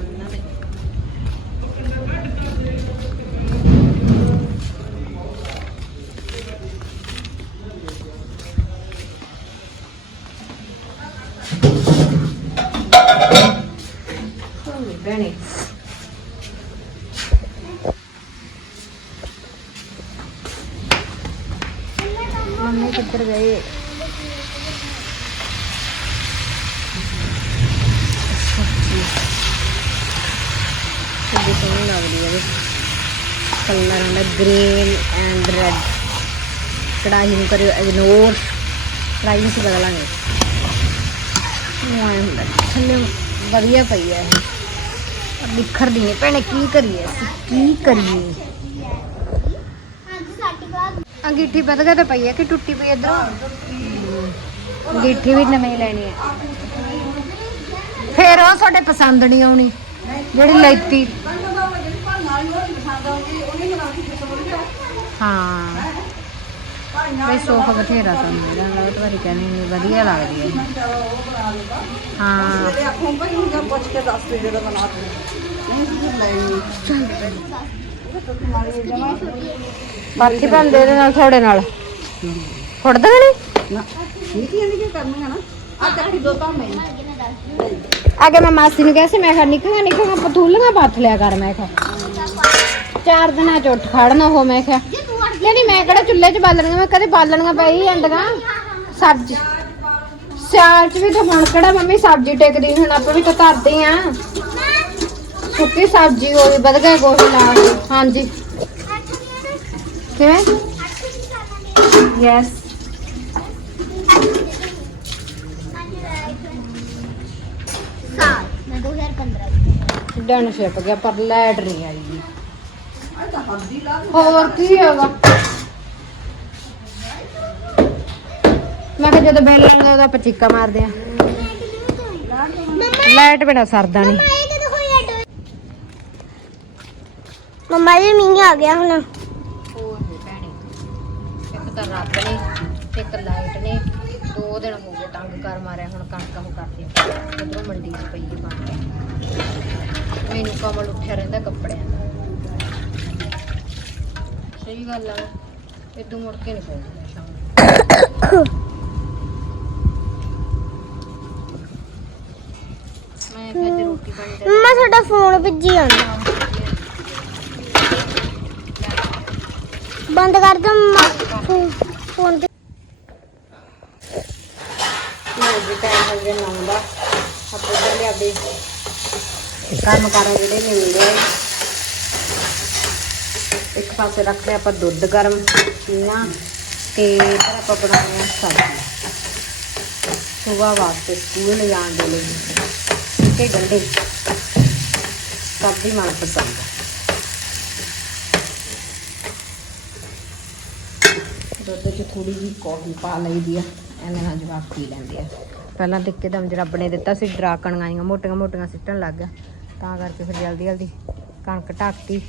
ਕੜਾਹੀ ਕਰਿਓ ਇਗਨੋਰ ਕੜਾਹੀ ਨੂੰ ਬਦਲਾਂਗੇ ਉਹ ਹੁੰਦਾ। ਥੱਲੇ ਵਧੀਆ ਪਈ ਹੈ ਇਹ। ਪਰ ਨਿਖਰਦੀ ਨਹੀਂ ਭੈਣੇ, ਕੀ ਕਰੀਏ ਅਸੀਂ? ਕੀ ਕਰੀਏ? ਅੰਗੀਠੀ ਵਧ ਗਿਆ ਤੇ ਪਈ ਹੈ ਕਿ ਟੁੱਟੀ ਪਈ ਇਧਰੋਂ? ਅੰਗੀਠੀ ਵੀ ਨਵੀਂ ਲੈਣੀ ਹੈ ਫੇਰ ਉਹ ਸਾਡੇ ਪਸੰਦ ਨਹੀਂ ਆਉਣੀ। ਜਿਹੜੀ ਲੈਤੀ। ਹਾਂ। ਬਈ ਸੋਫਾ ਬਥੇਰਾ ਸਾਨੂੰ ਮੇਰਾ ਬਹੁਤ ਵਾਰੀ ਕਹਿੰਦੀ ਨਹੀਂ ਵਧੀਆ ਲੱਗਦੀ ਹੈ। ਹਾਂ। ਤੇ ਆਖੋਂ ਭਾਈ ਹੁਣ ਪੁੱਛ ਕੇ ਦੱਸ ਦੇ ਜਿਹੜਾ ਬਣਾ ਨਹੀਂ ਸੀ ਇਹਦੇ ਨਾਲ ਥੋੜੇ ਨਾਲ। ਫੁੱਟਦਾ ਨਹੀਂ? ਨਾ ਨੀਤੀਆਂ ਨਹੀਂ ਕਰਨੀਆਂ ਨਾ? ਆ ਤੇਰੀ ਦੋ ਤਾਂ ਮੈਂ ਅੱਗੇ ਮੈਂ ਮਾਸੀ ਨੂੰ ਕਿਹਾ ਸੀ ਮੈਂ ਕਿਹਾ ਨਿੱਕੀਆਂ ਨਿੱਕੀਆਂ ਪਤੂਲੀਆਂ ਪੱਥ ਲਿਆ ਕਰ ਮੈਂ ਕਿਹਾ। ਚਾਰ ਦਿਨਾਂ ਚ ਉੱਠ ਖੜਨਾ ਹੋ ਮੈਂ ਕਿਹਾ। ਕਹਿੰਦੀ ਮੈਂ ਕਿਹੜਾ ਚੁੱਲ੍ਹੇ 'ਚ ਬਾਲਣੀਆਂ, ਮੈਂ ਕਦੇ ਬਾਲਣੀਆਂ ਪਈ ਜਾਂਦੀਆਂ ਸਬਜ਼ੀ। ਸਿਆਲ 'ਚ ਵੀ ਤਾਂ ਹੁਣ ਕਿਹੜਾ ਮੰਮੀ ਸਬਜ਼ੀ ਟੇਕਦੀ ਹੁਣ ਆਪਾਂ ਵੀ ਤਾਂ ਧਰਦੇ ਆ। ਸੁੱਕੀ ਸਬਜ਼ੀ ਹੋਈ ਵਧ ਗਏ ਗੋਹੇ ਲਾ ਕੇ। ਹਾਂਜੀ। ਕਿਵੇਂ? ਯੈਸ ਡਨ ਛਿਪ ਗਿਆ, ਪਰ ਲਾਈਟ ਨਹੀਂ ਆਈ। ਹੋਰ ਕੀ ਹੈਗਾ? ਕਿਹਾ ਜਦੋਂ ਬੈਲ ਲੱਗਦਾ ਉਦੋਂ ਆਪਾਂ ਚੀਕਾ ਮਾਰਦੇ ਆ। ਮੰਮਾ ਲਾਈਟ ਬਿਨਾ ਸਰਦਾ ਨਹੀਂ। ਮੰਮਾ ਜੀ ਮੀਂਹ ਆ ਗਿਆ ਹੁਣ। ਓਏ ਭੈਣੇ ਇੱਕ ਤਾਂ ਰੱਬ ਨੇ ਇੱਕ ਲਾਈਟ ਨੇ ਦੋ ਦਿਨ ਹੋ ਗਏ ਤੰਗ ਕਰ ਮਾਰਿਆ ਹੁਣ ਕਣਕ ਉਹ ਕਰਦੇ ਉਧਰੋਂ ਮੰਡੀ 'ਚ ਪਈ ਹੈ ਬਣ ਕੇ। ਮੈਨੂੰ ਕਮਲ ਉੱਠਿਆ ਰਹਿੰਦਾ ਕੱਪੜਿਆਂ ਦਾ। ਸਹੀ ਗੱਲ ਆ। ਇਦੋਂ ਮੁੜ ਕੇ ਨਹੀਂ ਪਹੁੰਚਦਾ ਸ਼ਾਮ ਨੂੰ ਮੈਂ ਫਿਰ ਅੱਜ ਰੋਟੀ ਪਾਣੀ ਦਾ ਮੰਮਾ ਤੁਹਾਡਾ ਫੋਨ ਭਿੱਜੀ ਆਉਂਦਾ ਬੰਦ ਕਰ ਦੋ ਫੋਨ ਤੇ। ਮੈਂ ਵੀ ਟਾਈਮ ਹੋ ਗਿਆ ਨੌਂ ਦਾ। ਆਪਾਂ ਇੱਧਰ ਲਿਆਦੇ ਕੰਮ ਕਰ ਜਿਹੜੇ ਨੇ ਮਿਲੇ ਇੱਕ ਪਾਸੇ ਰੱਖਦੇ ਆਪਾਂ ਦੁੱਧ ਗਰਮ ਪੀਣਾ ਤੇ ਫਿਰ ਆਪਾਂ ਬਣਾਉਣੇ ਆ ਸਬਜ਼ੀ। ਸੁਬਹ ਵਾਸਤੇ ਸਕੂਲ ਲਿਜਾਣ ਦੇ ਲਈ। ਤੇ ਗੰਡੇ ਸਭ ਦੀ ਮਨਪਸੰਦ। ਦੁੱਧ 'ਚ ਥੋੜੀ ਜੀ ਕੌਫੀ ਪਾ ਲਈਦੀ ਆ, ਐਵੇਂ ਨਾਲ ਜਵਾਬ ਪੀ ਲੈਂਦੇ ਆ। ਪਹਿਲਾਂ ਤੇ ਇੱਕਦਮ ਰੱਬ ਨੇ ਦਿੱਤਾ ਸੀ, ਡਰਾ ਕਣਗਾਈਆਂ ਮੋਟੀਆਂ ਮੋਟੀਆਂ ਸਿੱਟਣ ਲੱਗ ਗਿਆ। ਤਾਂ ਕਰਕੇ ਫਿਰ ਜਲਦੀ ਜਲਦੀ ਕਣਕ ਢੱਕਤੀ,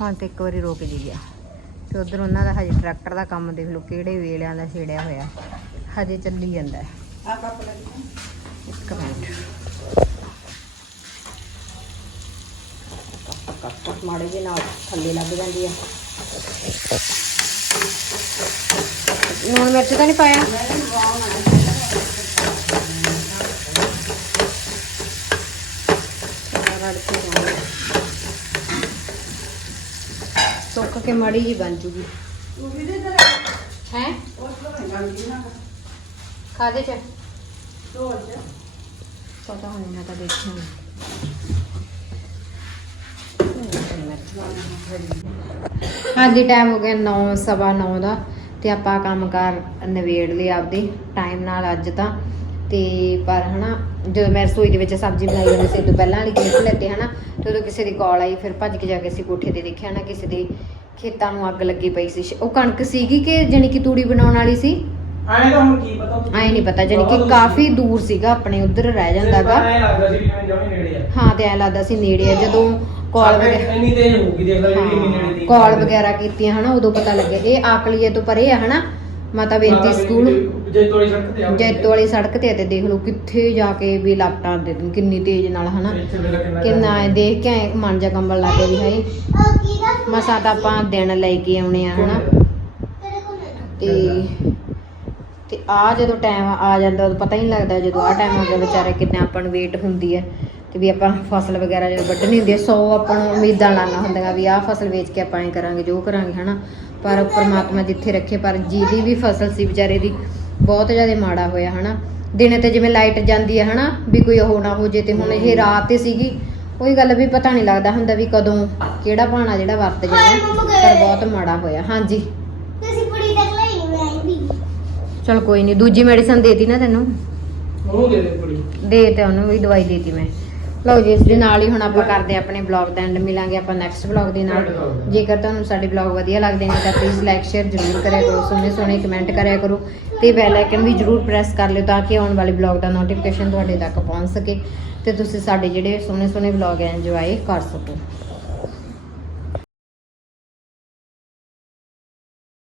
ਹੁਣ ਤੇ ਇੱਕ ਵਾਰੀ ਰੋਕ ਜੀ ਗਿਆ। ਤੇ ਉਧਰ ਉਹਨਾਂ ਦਾ ਹਜੇ ਟਰੈਕਟਰ ਦਾ ਕੰਮ ਦੇਖ ਲਓ, ਕਿਹੜੇ ਵੇਲਿਆਂ ਦਾ ਛੇੜਿਆ ਹੋਇਆ। ਹਜੇ ਚੱਲੀ ਜਾਂਦਾ। ਹੈ ਇੱਕ ਮਿੰਟ। ਮਾੜੇ ਜਿਹੇ ਨਾਲ ਥੱਲੇ ਲੱਗ ਜਾਂਦੀ ਆ ਨੂਣ ਮਿਰਚ ਤਾਂ ਨਹੀਂ ਪਾਇਆ ਸਾਰਾ ਰੜ ਕੇ ਜਾਣਾ। ਸੁੱਕ ਕੇ ਮਾੜੀ ਜੀ ਬਣ ਜੂਗੀ ਹੈ ਖਾਦੇ ਚ ਪਤਾ ਨਹੀਂ ਮੈਂ ਤਾਂ ਦੇਖਿਆ ਨਹੀਂ ਅੱਜ ਟਾਈਮ ਹੋ ਗਿਆ 9 ਸਵਾ 9 ਦਾ ਤੇ ਆਪਾਂ ਕੰਮਕਾਰ ਨਵੇੜ ਲਿਆ ਆਪਦੇ। ਟਾਈਮ ਨਾਲ ਅੱਜ ਤਾਂ ਤੇ ਪਰ ਹਨਾ, ਜਦੋਂ ਮੈਂ ਰਸੋਈ ਦੇ ਵਿੱਚ ਸਬਜ਼ੀ ਬਣਾਈ ਜਾਂਦੀ ਸੀ ਤੋਂ ਪਹਿਲਾਂ ਵਾਲੀ ਕਲਿੱਪ ਲੈਤੇ ਹਨਾ, ਤੇ ਉਦੋਂ ਕਿਸੇ ਦੀ ਕਾਲ ਆਈ, ਫਿਰ ਭੱਜ ਕੇ ਜਾ ਕੇ ਅਸੀਂ ਕੋਠੇ ਤੇ ਦੇਖਿਆ ਨਾ ਕਿਸੇ ਦੇ ਖੇਤਾਂ ਨੂੰ ਅੱਗ ਲੱਗੀ ਪਈ ਸੀ। ਉਹ ਕਣਕ ਸੀਗੀ ਕਿ ਜਾਣੀ ਕਿ ਤੂੜੀ ਬਣਾਉਣ ਵਾਲੀ ਸੀ? ਐਂ ਤਾਂ ਹੁਣ ਕੀ ਪਤਾ ਐ ਨਹੀਂ ਪਤਾ ਜਾਣੀ ਕਿ ਕਾਫੀ ਦੂਰ ਸੀਗਾ ਆਪਣੇ ਉਧਰ ਰਹਿ ਜਾਂਦਾਗਾ। ਐਂ ਲੱਗਦਾ ਸੀ ਵੀ ਜਿਵੇਂ ਜਮੀ ਨੇੜੇ ਆ। ਹਾਂ ਤੇ ਐ ਲੱਗਦਾ ਸੀ ਨੇੜੇ ਆ ਜਦੋਂ ਕਾਲ ਵਗੈਰਾ ਇੰਨੀ ਤੇਜ਼ ਹੋਊਗੀ ਦੇਖ ਲੈ ਜਿਹੜੀ ਇੰਨੀ ਨੇੜੇ ਦੀ ਕਾਲ ਵਗੈਰਾ ਕੀਤੀਆਂ ਹਨਾ ਉਦੋਂ ਪਤਾ ਲੱਗਿਆ। ਇਹ ਆਕਲੀਏ ਤੋਂ ਪਰੇ ਆ ਹਨਾ ਮਾਤਾ ਬੇਨਤੀ ਸਕੂਲ। ਜੇ ਤੋੜੀ ਸੜਕ ਤੇ ਆ। ਜੈਤੋ ਵਾਲੀ ਸੜਕ ਤੇ ਆ ਤੇ ਦੇਖ ਲਓ ਕਿੱਥੇ ਜਾ ਕੇ ਵੀ ਲਾਪਟਾਂ ਦੇ ਦੇਣ, ਕਿੰਨੀ ਤੇਜ਼ ਨਾਲ ਹਨਾ। ਕਿੰਨਾ ਦੇਖ ਕੇ ਐ ਮਨ ਜਾ ਕੰਬਲ ਲੱਗ ਗਿਆ ਵੀ ਹਾਏ। ਮਸਾ ਤਾਂ ਆਪਾਂ ਦਿਨ ਲੈ ਕੇ ਆਉਣੇ ਆ ਹਨਾ। ਤੇ ਤੇ ਆ ਜਦੋਂ ਟਾਈਮ ਆ ਜਾਂਦਾ ਉਦੋਂ ਪਤਾ ਹੀ ਨਹੀਂ ਲੱਗਦਾ ਜਦੋਂ ਆ ਟਾਈਮ ਆ ਗਿਆ ਵਿਚਾਰੇ ਕਿੰਨਾ ਆਪਾਂ ਨੂੰ ਵੇਟ ਹੁੰਦੀ ਹੈ ਤੇ ਵੀ ਆਪਾਂ ਫਸਲ ਵਗੈਰਾ ਜਦੋਂ ਵੱਢਣੀ ਹੁੰਦੀ ਹੈ 100 ਆਪਾਂ ਨੂੰ ਉਮੀਦਾਂ ਲਾਣਾ ਹੁੰਦੀਆਂ ਵੀ ਆਹ ਫਸਲ ਵੇਚ ਕੇ ਆਪਾਂ ਐ ਕਰਾਂਗੇ ਜੋ ਕਰਾਂਗੇ ਹਨਾ? ਪਰ ਪ੍ਰਮਾਤਮਾ ਜਿੱਥੇ ਰੱਖੇ ਪਰ ਜਿਹਦੀ ਵੀ ਫਸਲ ਸੀ ਵਿਚਾਰੇ ਦੀ ਬਹੁਤ ਜ਼ਿਆਦਾ ਮਾੜਾ ਹੋਇਆ ਹਨਾ? ਦਿਨੇ ਤੇ ਜਿਵੇਂ ਲਾਈਟ ਜਾਂਦੀ ਹੈ ਹਨਾ? ਵੀ ਕੋਈ ਉਹ ਨਾ ਹੋ ਜੇ ਤੇ ਹੁਣ ਇਹ ਰਾਤ ਤੇ ਸੀਗੀ ਉਹੀ ਗੱਲ ਵੀ ਪਤਾ ਨਹੀਂ ਲੱਗਦਾ ਹੁੰਦਾ ਵੀ ਕਦੋਂ ਕਿਹੜਾ ਭਾਣਾ ਜਿਹੜਾ ਵਰਤ ਜਾਣਾ ਪਰ ਬਹੁਤ ਮਾੜਾ ਹੋਇਆ। ਹਾਂਜੀ ਤੁਸੀਂ ਕੁੜੀ ਤੱਕ ਲਈ ਮੈਂ ਆਈ ਵੀ ਚਲ ਕੋਈ ਨਹੀਂ ਦੂਜੀ ਮੈਡੀਸਨ ਦੇਤੀ ਨਾ ਤੈਨੂੰ। ਉਹਨੂੰ ਦੇ ਦੇ ਕੁੜੀ। ਦੇ ਤੇ ਉਹਨੂੰ ਵੀ ਦਵਾਈ ਦੇਤੀ ਮੈਂ। ਲਓ ਜੀ ਇਸ ਦੇ ਨਾਲ ਹੀ ਹੁਣ ਆਪਾਂ ਕਰਦੇ ਆਪਣੇ ਬਲੌਗ ਦਾ ਐਂਡ ਮਿਲਾਂਗੇ ਆਪਾਂ ਨੈਕਸਟ ਬਲੌਗ ਦੇ ਨਾਲ। ਜੇਕਰ ਤੁਹਾਨੂੰ ਸਾਡੇ ਬਲੌਗ ਵਧੀਆ ਲੱਗਦੇ ਨੇ ਤਾਂ ਪਲੀਜ਼ ਲਾਈਕ ਸ਼ੇਅਰ ਜ਼ਰੂਰ ਕਰਿਆ ਕਰੋ ਸੋਹਣੇ ਸੋਹਣੇ ਕਮੈਂਟ ਕਰਿਆ ਕਰੋ। ਤੇ ਬੈਲ ਆਈਕਨ ਵੀ ਜ਼ਰੂਰ ਪ੍ਰੈਸ ਕਰ ਲਿਓ ਤਾਂ ਕਿ ਆਉਣ ਵਾਲੇ ਬਲੌਗ ਦਾ ਨੋਟੀਫਿਕੇਸ਼ਨ ਤੁਹਾਡੇ ਤੱਕ ਪਹੁੰਚ ਸਕੇ ਤੇ ਤੁਸੀਂ ਸਾਡੇ ਜਿਹੜੇ ਸੋਹਣੇ ਸੋਹਣੇ ਬਲੌਗ ਹੈ ਇੰਜੋਏ ਕਰ ਸਕੋ।